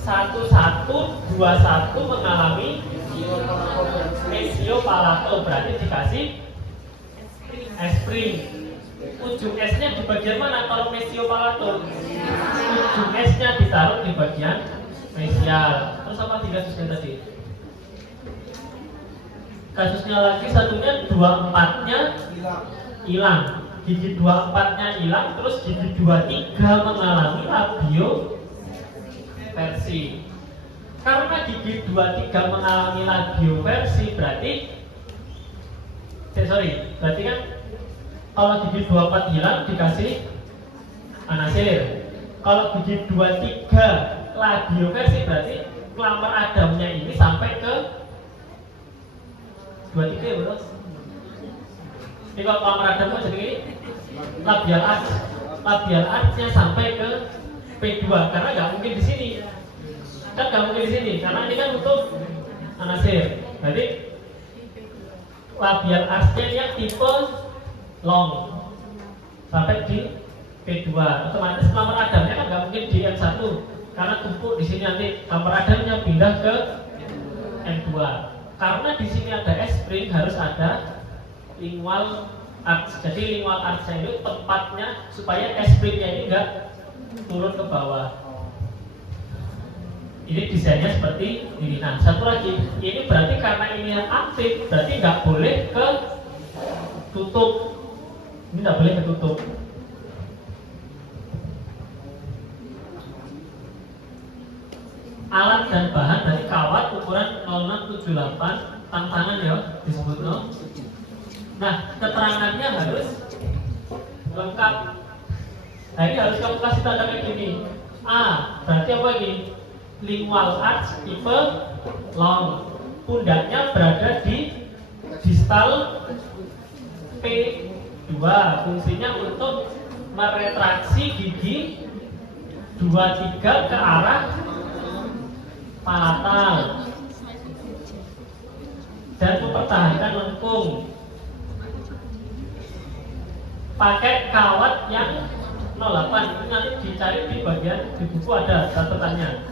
1121 mengalami mesio palato, berarti dikasih espring. Ujung S-nya di bagian mana kalau mesio palato? Ujung S-nya ditaruh di bagian mesial. Terus apa tiga kasusnya tadi? Kasusnya lagi satunya 24-nya hilang. Gigi 24-nya hilang, terus gigi 23 mengalami labio versi. Karena gigi 23 mengalami labio versi, berarti berarti kan kalau gigi 24 hilang dikasih anasir. Kalau gigi 23 labio versi, berarti klamar adamnya ini sampai ke 23 ya bro. Ini kalau klamar adamnya jadi ini labial arch-nya sampai ke P2, karena nggak mungkin di sini. Kan nggak mungkin di sini, karena ini kan untuk anasir. Berarti labial arch-nya yang tipe long sampai di P2. Otomatis klamar adamnya kan nggak mungkin di M1, karena tumpuk di sini nanti klamar adamnya pindah ke M2. Karena di sini ada S-spring, harus ada lingual arch. Jadi lingual arch-nya itu tempatnya supaya S-spring-nya ini enggak turun ke bawah. Ini desainnya seperti ini. Nah, satu lagi, ini berarti karena ini yang aktif, berarti nggak boleh ke tutup. Ini nggak boleh ketutup. Alat dan bahan dari kawat ukuran 0678, tantangan ya disebut no. Nah, keterangannya harus lengkap. Nah, ini harus kamu kasih tanda kayak gini. A, berarti apa ini? Lingual arch tipe long. Pundaknya berada di distal P2. Fungsinya untuk meretraksi gigi 23 ke arah palatal. dan mempertahankan lengkung. Pakai kawat yang 08, ini nanti dicari di bagian di buku ada catatannya.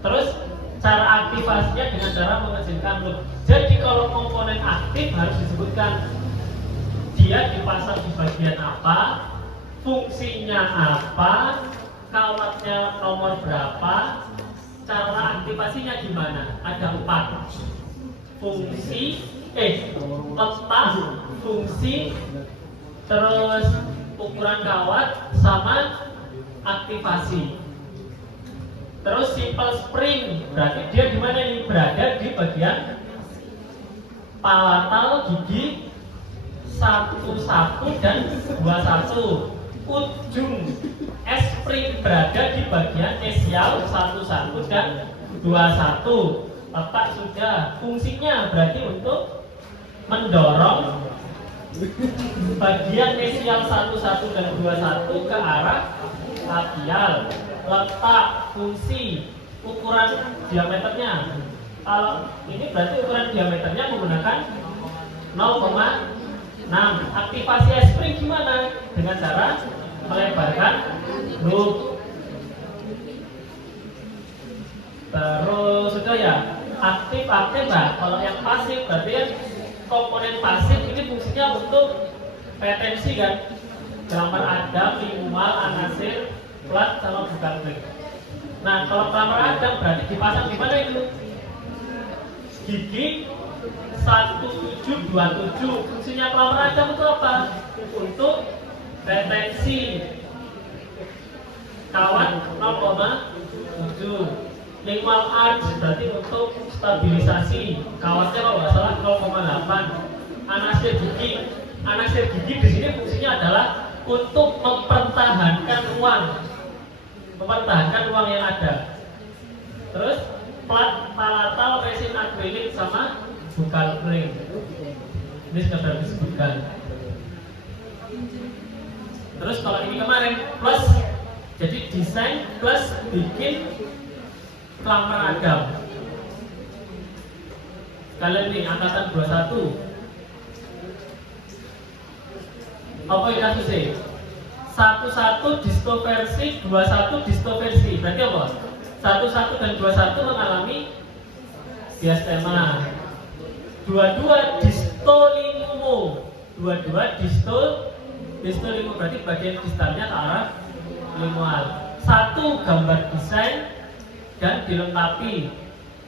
Terus cara aktivasinya dengan cara mengecilkan loop. Jadi kalau komponen aktif harus disebutkan dia dipasang di bagian apa, fungsinya apa, kawatnya nomor berapa, cara aktivasinya gimana. Ada 4 fungsi, letak, fungsi, terus ukuran kawat sama aktivasi. Terus simple spring berarti dia di mana nih? Berada di bagian palatal gigi 11 dan 21. Ujung S spring berada di bagian mesial 11 dan 21. Letak sudah. Fungsinya berarti untuk mendorong bagian mesial 11 dan 21 ke arah radial. Letak, fungsi, ukuran diameternya. Kalau ini berarti ukuran diameternya menggunakan 0,6. Aktivasi S spring gimana? Dengan cara melebarkan loop. Terus sudah ya, aktif lah. Kalau yang pasif berarti kan komponen pasif ini fungsinya untuk retensi kan, gambar Adam, minimal, anasir, plat sama bukan klik. Nah kalau pelamar Adam berarti dipasang di mana itu? Gigi 1727. Fungsinya pelamar Adam itu apa? Untuk retensi kawat 0,7. Minimal arch berarti untuk stabilisasi kawatnya kalau nggak salah 0,8. Anasir gigi di sini fungsinya adalah untuk mempertahankan ruang yang ada. Terus plat palatal resin akrilik sama bukan ring. Ini sudah disebutkan. Terus kalau ini kemarin plus, jadi desain plus bikin pelamar Adam. Kalian nih angkatan 21. Apa yang kasusnya? 11 distroversi, 21 distroversi. Berarti apa? 11 dan 21 mengalami diastema. 22 distolinumo. 22 distolinumo berarti bagian distalnya ke arah lingual. 1 gambar desain dan dilengkapi.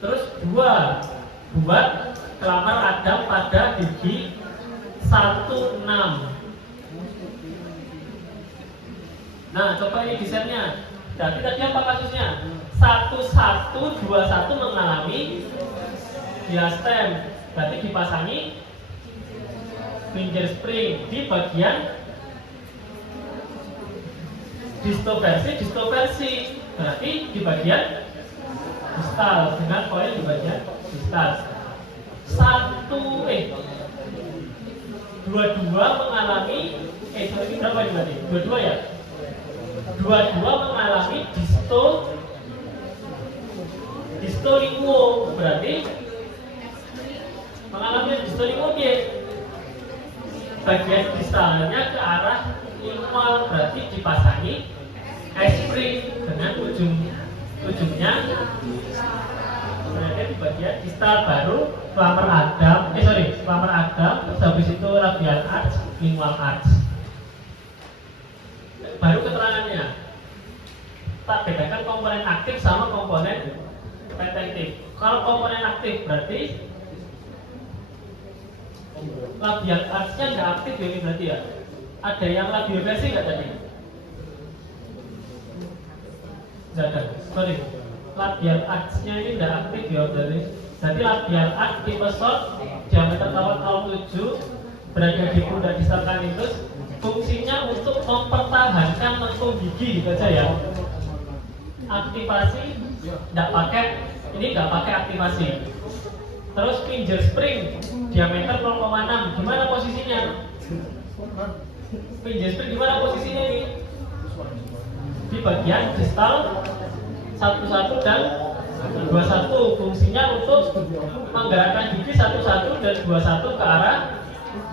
Terus 2 buat kelamar Adam pada gigi 16. Nah, coba ini desainnya. Jadi tadi apa kasusnya? 1121 mengalami diastem. Berarti dipasangi pinjer spring di bagian distroversi. Berarti di bagian distal dengan koil di bagian distal. 22 mengalami ini berapa ini berarti? 22 ya? 22 mengalami distolinguo berarti mengalami distolinguo dia bagian distalnya ke arah lingual berarti dipasangi S-spring dengan ujungnya berada di bagian distal baru pelamar Adam terus habis itu radial arch, lingual arch. Baru keterangannya tak bedakan komponen aktif sama komponen retentif. Kalau komponen aktif berarti labial arch-nya nggak aktif ya, ini berarti ya. Ada yang labial versi nggak tadi? Nggak ada, sorry. Labial arch-nya ini nggak aktif ya berarti. Jadi labial arch tipe short diameter kawat 07 berada di pundak distal caninus. Fungsinya untuk mempertahankan lengkung gigi gitu aja ya. Aktivasi nggak pakai aktivasi. Terus pinjer spring diameter 0,6. Gimana posisinya? Pinjer spring gimana posisinya ini? Di bagian distal 11 dan 21 fungsinya untuk menggerakkan gigi satu-satu dan 21 ke arah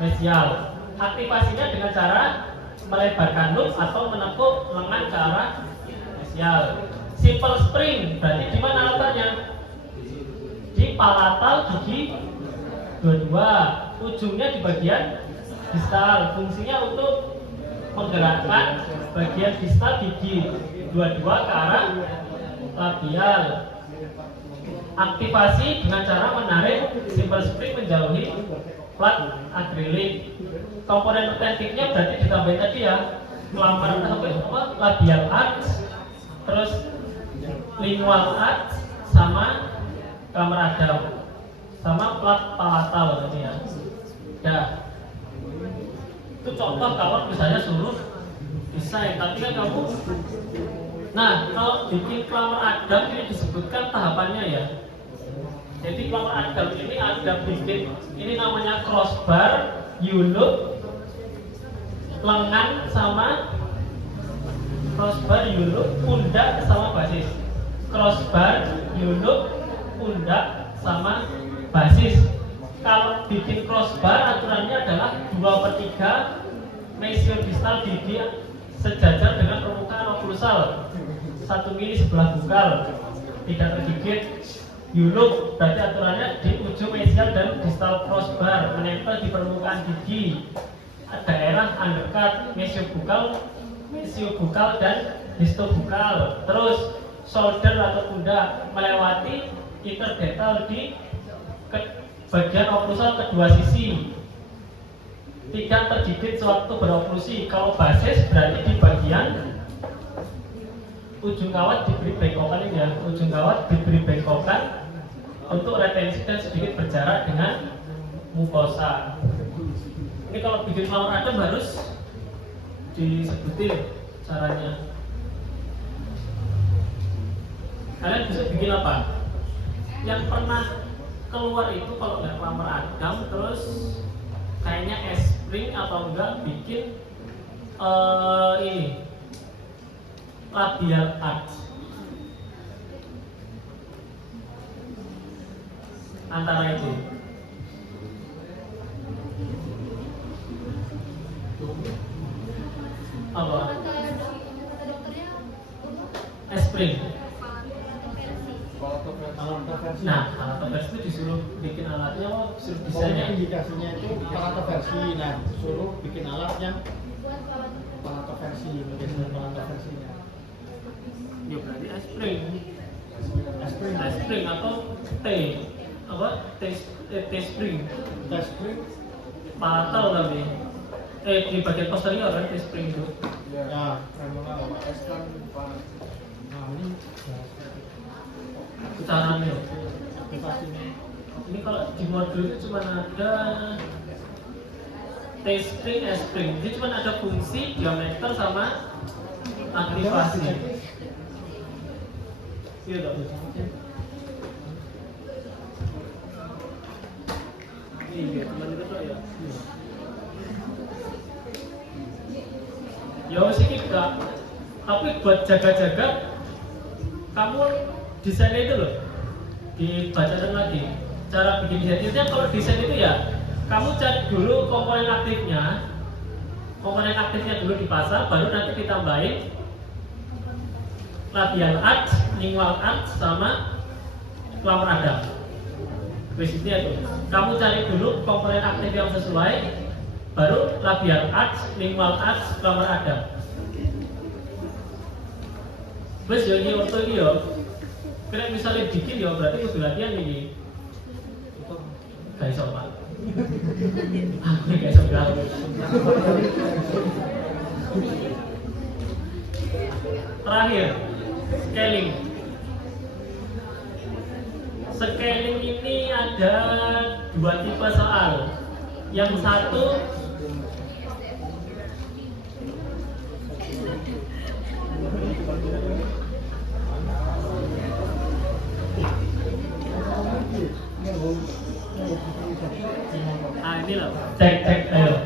mesial. Aktivasinya dengan cara melebarkan loop atau menekuk lengan ke arah mesial. Simple spring berarti di mana letaknya? Di palatal gigi 22, ujungnya di bagian distal. Fungsinya untuk menggerakkan bagian distal gigi 22 ke arah labial. Aktivasi dengan cara menarik simple spring menjauhi plat akrilik. Komponen retentifnya berarti ditambahin tadi ya, kelamar labial arch, terus lingual arch, sama kamar adam, sama plat palatal tadi ya. Ya, itu contoh kalau misalnya suruh desain, tapi kan kamu, nah kalau bikin kamar adam ini disebutkan tahapannya ya. Jadi kamar adam ini ada bikin, ini namanya crossbar, U-loop, lengan sama crossbar, U-loop, pundak sama basis. Crossbar, U-loop, pundak sama basis. Kalau bikin crossbar aturannya adalah 2/3 mesio distal gigi sejajar dengan permukaan oklusal 1 mili sebelah bungkal, tidak tergigit. U-loop berarti aturannya di ujung mesial dan distal crossbar menempel di permukaan gigi daerah undercut mesiobukal dan histobukal. Terus shoulder atau pundak melewati interdental di bagian oklusal kedua sisi, tidak tergigit sewaktu beroklusi. Kalau basis berarti di bagian ujung kawat diberi bengkokan ini ya, ujung kawat diberi bengkokan untuk retensi dan sedikit berjarak dengan mukosa. Ini kalau bikin kamar adam harus disebutin caranya. Kalian bisa bikin apa? Yang pernah keluar itu kalau nggak kamar adam, terus kayaknya S-spring atau enggak bikin ini labial arch. Antara itu apa? S-spring. Nah, alat versi itu disuruh bikin alatnya, disuruh desainnya. Indikasinya itu alat versi. Nah, suruh bikin alatnya alat versi, bikin alat versinya. Ya berarti S-spring atau T apa? T-spring. T-spring Palatal tapi di bagian posterior kan T-spring itu. ya, femoral. S kan nah ini Caranya aktivasinya. ini kalau di modul itu cuma ada T-spring, S-spring. Jadi cuma ada fungsi, diameter sama aktivasi. Gitu. Iya, cuma itu tuh ya. Ya sih kita, tapi buat jaga-jaga kamu desainnya itu loh, dibacakan lagi cara bikin desainnya. Kalau desain itu ya kamu cari dulu komponen aktifnya dulu di pasar, baru nanti ditambahin labial arch, lingual arch sama kamar adam. Basicnya itu kamu cari dulu komponen aktif yang sesuai, baru labial arch, lingual arch, kamar adam. Terus yang orto ini ya, kalau misalnya bikin ya berarti kudu latihan ini. Gak iso Pak. Gak iso Pak. Terakhir, scaling. Scaling ini ada 2 tipe soal. Yang satu ini loh, cek ayo.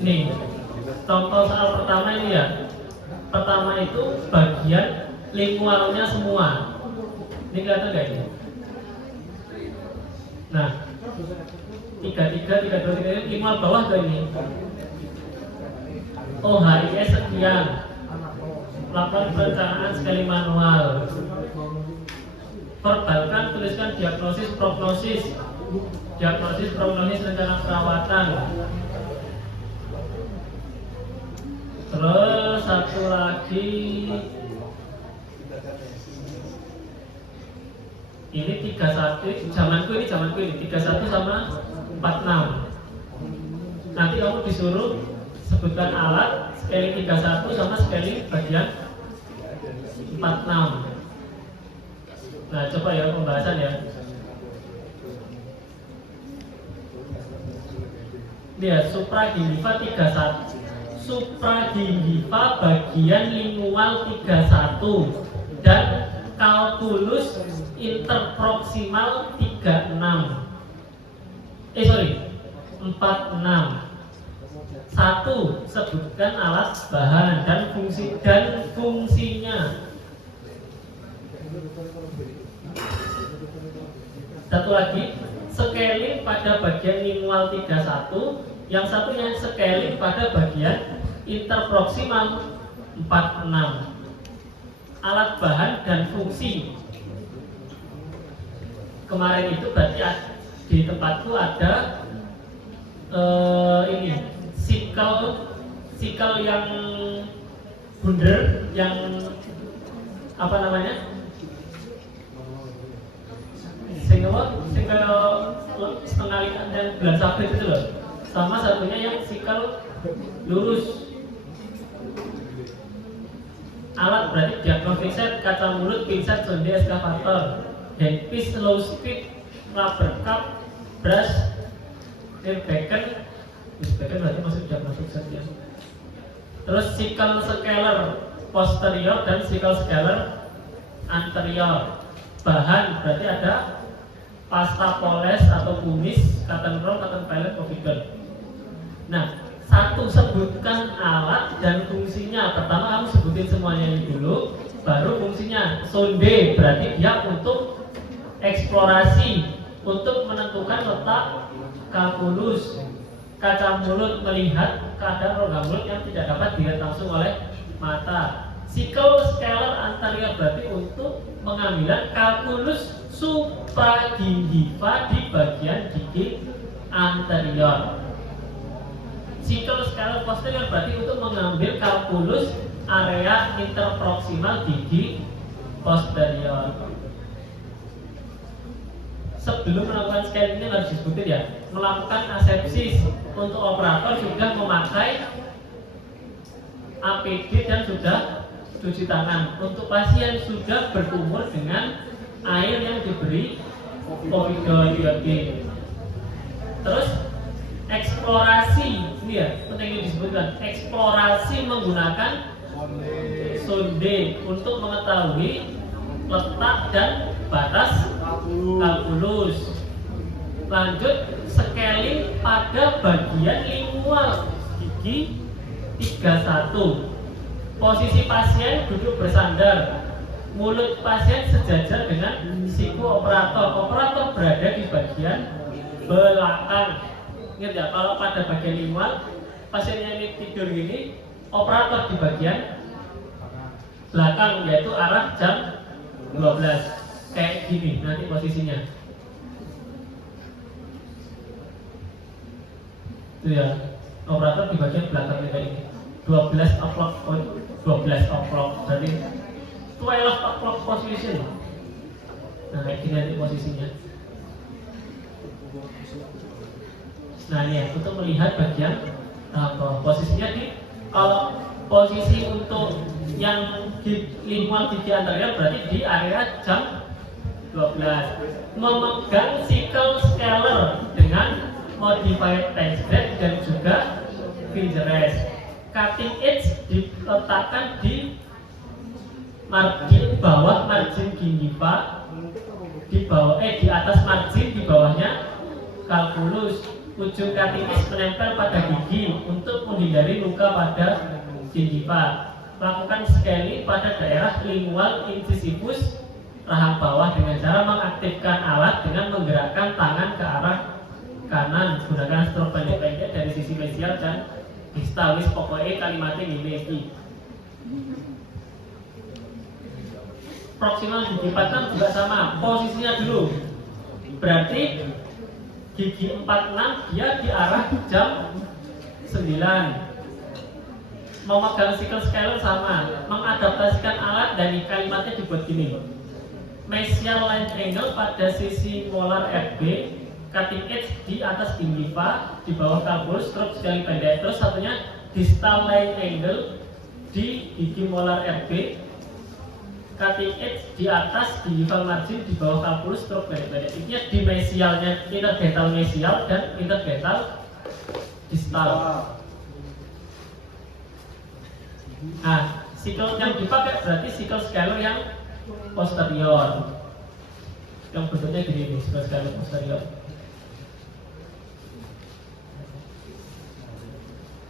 Nih, contoh soal pertama ini ya. Pertama itu bagian lingualnya semua. Ini kelihatan nggak ini? Nah, 33, 32, 33 ini lingual bawah tuh ini. OHIS sekian. Lakukan perencanaan sekali manual. Verbalkan, tuliskan diagnosis, prognosis. Diagnosis, prognosis, rencana perawatan. Terus satu lagi, ini 31, zamanku ini 31 sama 46. Nanti kamu disuruh sebutkan alat scaling 31 sama scaling bagian 46. Nah, coba ya pembahasan ya. Lihat supragingiva 31. Supragingiva bagian lingual 31 dan kalkulus interproksimal 36. 46. 1. Sebutkan alat bahan dan fungsinya. Satu lagi, scaling pada bagian lingual 31, yang satunya scaling pada bagian interproksimal 46. Alat bahan dan fungsi. Kemarin itu berarti di tempatku ada ini sikal yang bundar, yang apa namanya? Singkat setengah ikan dan bulan sabit itu loh. Sama satunya yang sikal lurus. Alat berarti diagnostic set, kaca mulut, pinset, sonde, eskavator, handpiece, slow speed, rubber cup, brush, beacon berarti masuk diagnostic set ya. Terus sikal scaler posterior dan sikal scaler anterior. Bahan berarti ada pasta poles atau kumis, cotton roll, cotton pellet, coffee gun. Nah, satu, sebutkan alat dan fungsinya. Pertama kamu sebutin semuanya ini dulu, baru fungsinya. Sonde berarti dia untuk eksplorasi, untuk menentukan letak kalkulus. Kaca mulut melihat keadaan rongga mulut yang tidak dapat dilihat langsung oleh mata. Sikal scaler anterior berarti untuk mengambil kalkulus supragingiva di bagian gigi anterior. Sikal scaler posterior berarti untuk mengambil kalkulus area interproksimal gigi posterior. Sebelum melakukan scaling ini harus disebutin ya, melakukan asepsis. Untuk operator sudah memakai APD dan sudah cuci tangan. Untuk pasien sudah berkumur dengan air yang diberi COVID-19. Terus eksplorasi, ini ya penting disebutkan, eksplorasi menggunakan sonde untuk mengetahui letak dan batas kalkulus. Lanjut, scaling pada bagian lingual gigi 31. Posisi pasien duduk bersandar, mulut pasien sejajar dengan siku operator. Operator berada di bagian belakang. Ingat ya, kalau pada bagian lingual pasiennya ini tidur gini, operator di bagian belakang, yaitu arah jam 12. Kayak gini nanti posisinya. Itu ya, operator di bagian belakangnya kayak ini. 12 o'clock berarti 12 o'clock position. Nah kayak gini nanti posisinya. Nah ini ya, untuk melihat bagian posisinya di, kalau posisi untuk yang di lingual gigi anterior berarti di area jam 12. Memegang sikal scaler dengan modified tense grade dan juga finger rest. Cutting edge diletakkan di bawah margin gingiva, di atas margin, di bawahnya kalkulus. Ujung cutting edge menempel pada gigi untuk menghindari luka pada gingiva. lakukan scaling pada daerah lingual incisivus rahang bawah dengan cara mengaktifkan alat dengan menggerakkan tangan ke arah kanan menggunakan stroke pendek-pendek dari sisi mesial dan distal. Wis pokoknya kalimatnya ngene iki. Proximal gigi 46 juga sama, posisinya dulu. Berarti gigi 46 dia di arah jam 9. Memegang sickle scaler sama, mengadaptasikan alat dan kalimatnya dibuat gini. Mesial line angle pada sisi molar FB, cutting edge di atas gingiva, di bawah kalkulus, stroke sekali pendek. Terus satunya distal line angle di gigi molar FB, cutting edge di atas gingival margin, di bawah kalkulus, stroke pendek. Intinya di mesialnya interdental mesial dan interdental distal. Nah, sickle yang dipakai berarti sickle scaler yang posterior, yang bentuknya gini nih, sickle scaler posterior.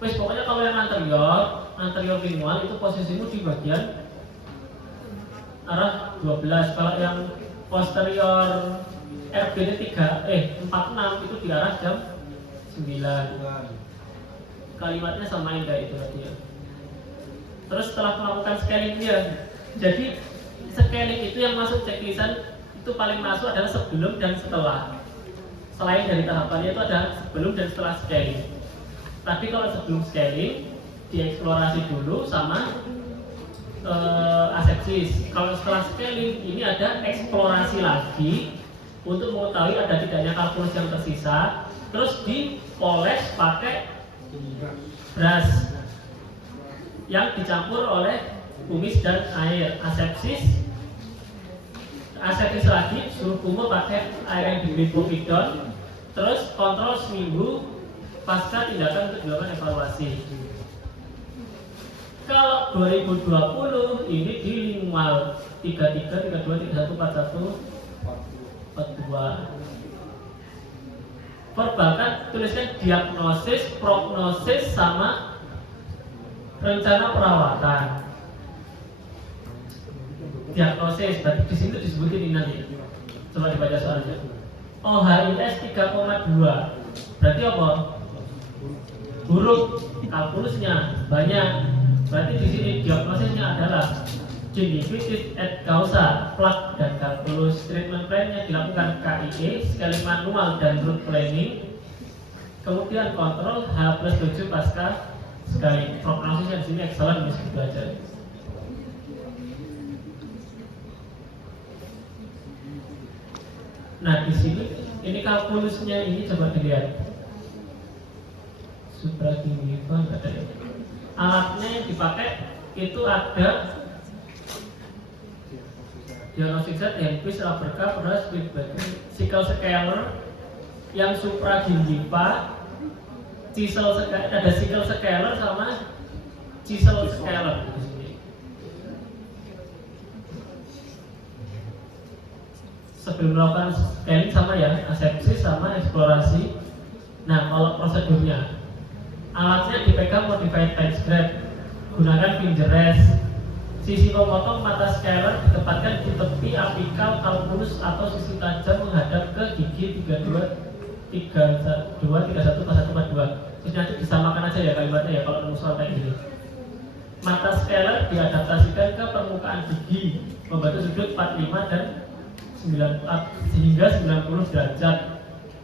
Wes pokoknya kalau yang anterior lingual itu posisimu di bagian arah 12. Kalau yang posterior RB nya 46 itu di arah jam 9. Kalimatnya samain kayak itu tadi ya. Terus setelah melakukan scaling dia, jadi scaling itu yang masuk checklistan itu paling masuk adalah sebelum dan setelah. Selain dari tahapannya itu ada sebelum dan setelah scaling. Tadi kalau sebelum scaling dieksplorasi dulu sama asepsis. Kalau setelah scaling ini ada eksplorasi lagi untuk mengetahui ada tidaknya kalkulus yang tersisa. Terus dipoles pakai brush yang dicampur oleh kumis dan air. Asepsis lagi suruh kumur pakai air yang diberi povidon. Terus kontrol seminggu pasca tindakan untuk dilakukan evaluasi. Kalau 2020 ini di lingual 33, 32, 31, 41, 42. Verbal kan tuliskan diagnosis, prognosis sama rencana perawatan. Diagnosis berarti di sini disebutin ini nanti. Coba dibaca soalnya. OHIS 3,2. Berarti apa? Buruk, kalkulusnya banyak. Berarti di sini diagnosisnya adalah gingivitis et causa, plak dan kalkulus. Treatment plan-nya dilakukan KIE, sekali manual dan root planning. Kemudian kontrol H+7 pasca sekali. Prognosisnya di sini excellent, mesti belajar. Nah di sini ini kalkulusnya ini coba dilihat. Supragingiva ada ya. Alatnya yang dipakai itu ada diagnostic set, handpiece, laberka, beras, sickle scaler yang supragingiva, chisel scaler, ada sickle scaler sama chisel scaler di sini. Sebelum melakukan scaling sama ya, asepsis sama eksplorasi. Nah kalau prosedurnya, alatnya dipegang modified tight grab, gunakan finger rest. Sisi memotong mata scaler ditempatkan di tepi apikal kalkulus atau sisi tajam menghadap ke gigi 32, 31, 41, 42. Terus nanti disamakan aja ya kalimatnya ya kalau soal kayak gini. Mata scaler diadaptasikan ke permukaan gigi membantu sudut 45 dan 94 hingga 90 derajat.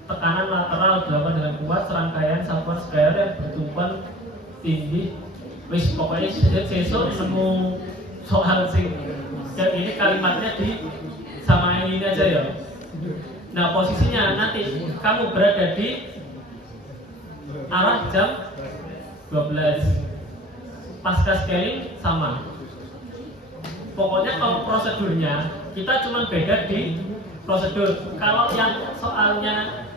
Tekanan lateral dilakukan dengan kuat. Serangkaian sapuan scaler yang bertumpuan tinggi. Wis pokoknya sesuk nemu soal sing ini kalimatnya di samain ini aja ya. Nah posisinya nanti kamu berada di arah jam 12. Pasca scaling sama. Pokoknya kalau prosedurnya kita cuma beda di prosedur. Kalau yang soalnya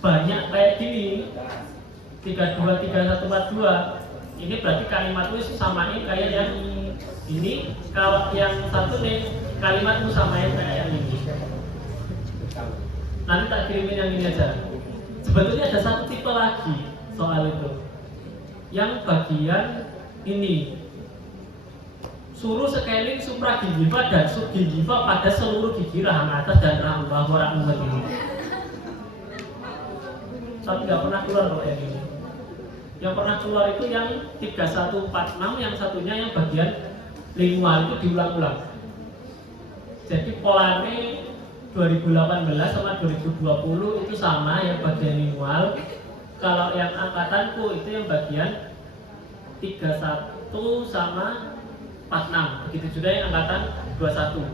banyak kayak gini 32, 31, 42, ini berarti kalimat itu samain kayak yang ini. Kalau yang satu nih kalimatmu samain kayak yang ini. Nanti tak kirimin yang ini aja. Sebetulnya ada satu tipe lagi soal itu, yang bagian ini suruh scaling supragingiva dan subgingiva pada seluruh gigi rahang atas dan rahang bawah rahang begini. Tapi nggak pernah keluar loh yang ini. Yang pernah keluar itu yang 3146, yang satunya yang bagian lingual itu diulang-ulang. Jadi polanya 2018 sama 2020 itu sama, yang bagian lingual. Kalau yang angkatanku itu yang bagian 31 sama 46. Begitu juga yang angkatan 21.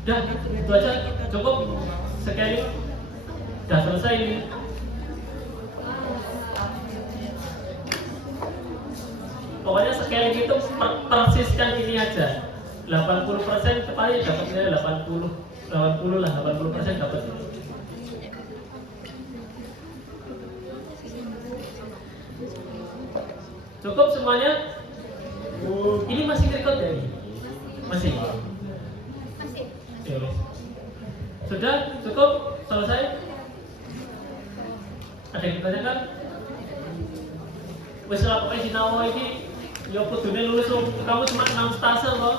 Udah, itu aja cukup. Sekali udah selesai ini. Pokoknya sekali itu persiskan ini aja. 80% paling dapat nilai 80 lah, 80% dapat. Cukup semuanya? Ini masih record ya ini? Masih? Oke. Sudah? Cukup? Selesai? Ada yang ditanyakan? Wes lah pokoknya sinau ini ya kudune lulus kamu cuma 6 stase loh.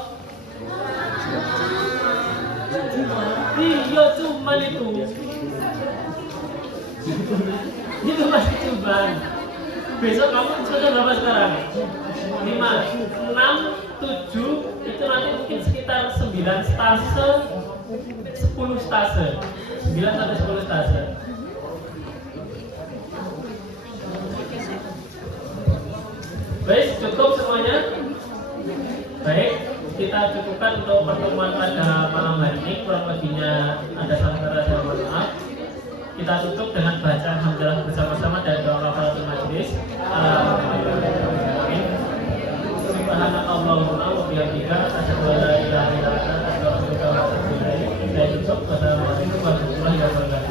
Iya cuman itu. Itu masih cobaan. Besok kamu sudah berapa sekarang? 5, 6, 7 itu nanti mungkin sekitar 9 stase, 10 stase, 9 sampai 10 stase. Baik, cukup semuanya. Baik, kita cukupkan untuk pertemuan pada malam hari ini. Kurang lebihnya ada salah saya mohon maaf. Kita tutup dengan baca alhamdulillah bersama-sama dan doa kafaratul majelis. Amin. Subhanakallahumma wa bihamdika asyhadu an la ilaha illa anta astaghfiruka wa atubu ilaik. Dan cukup. Wassalamualaikum warahmatullahi wabarakatuh.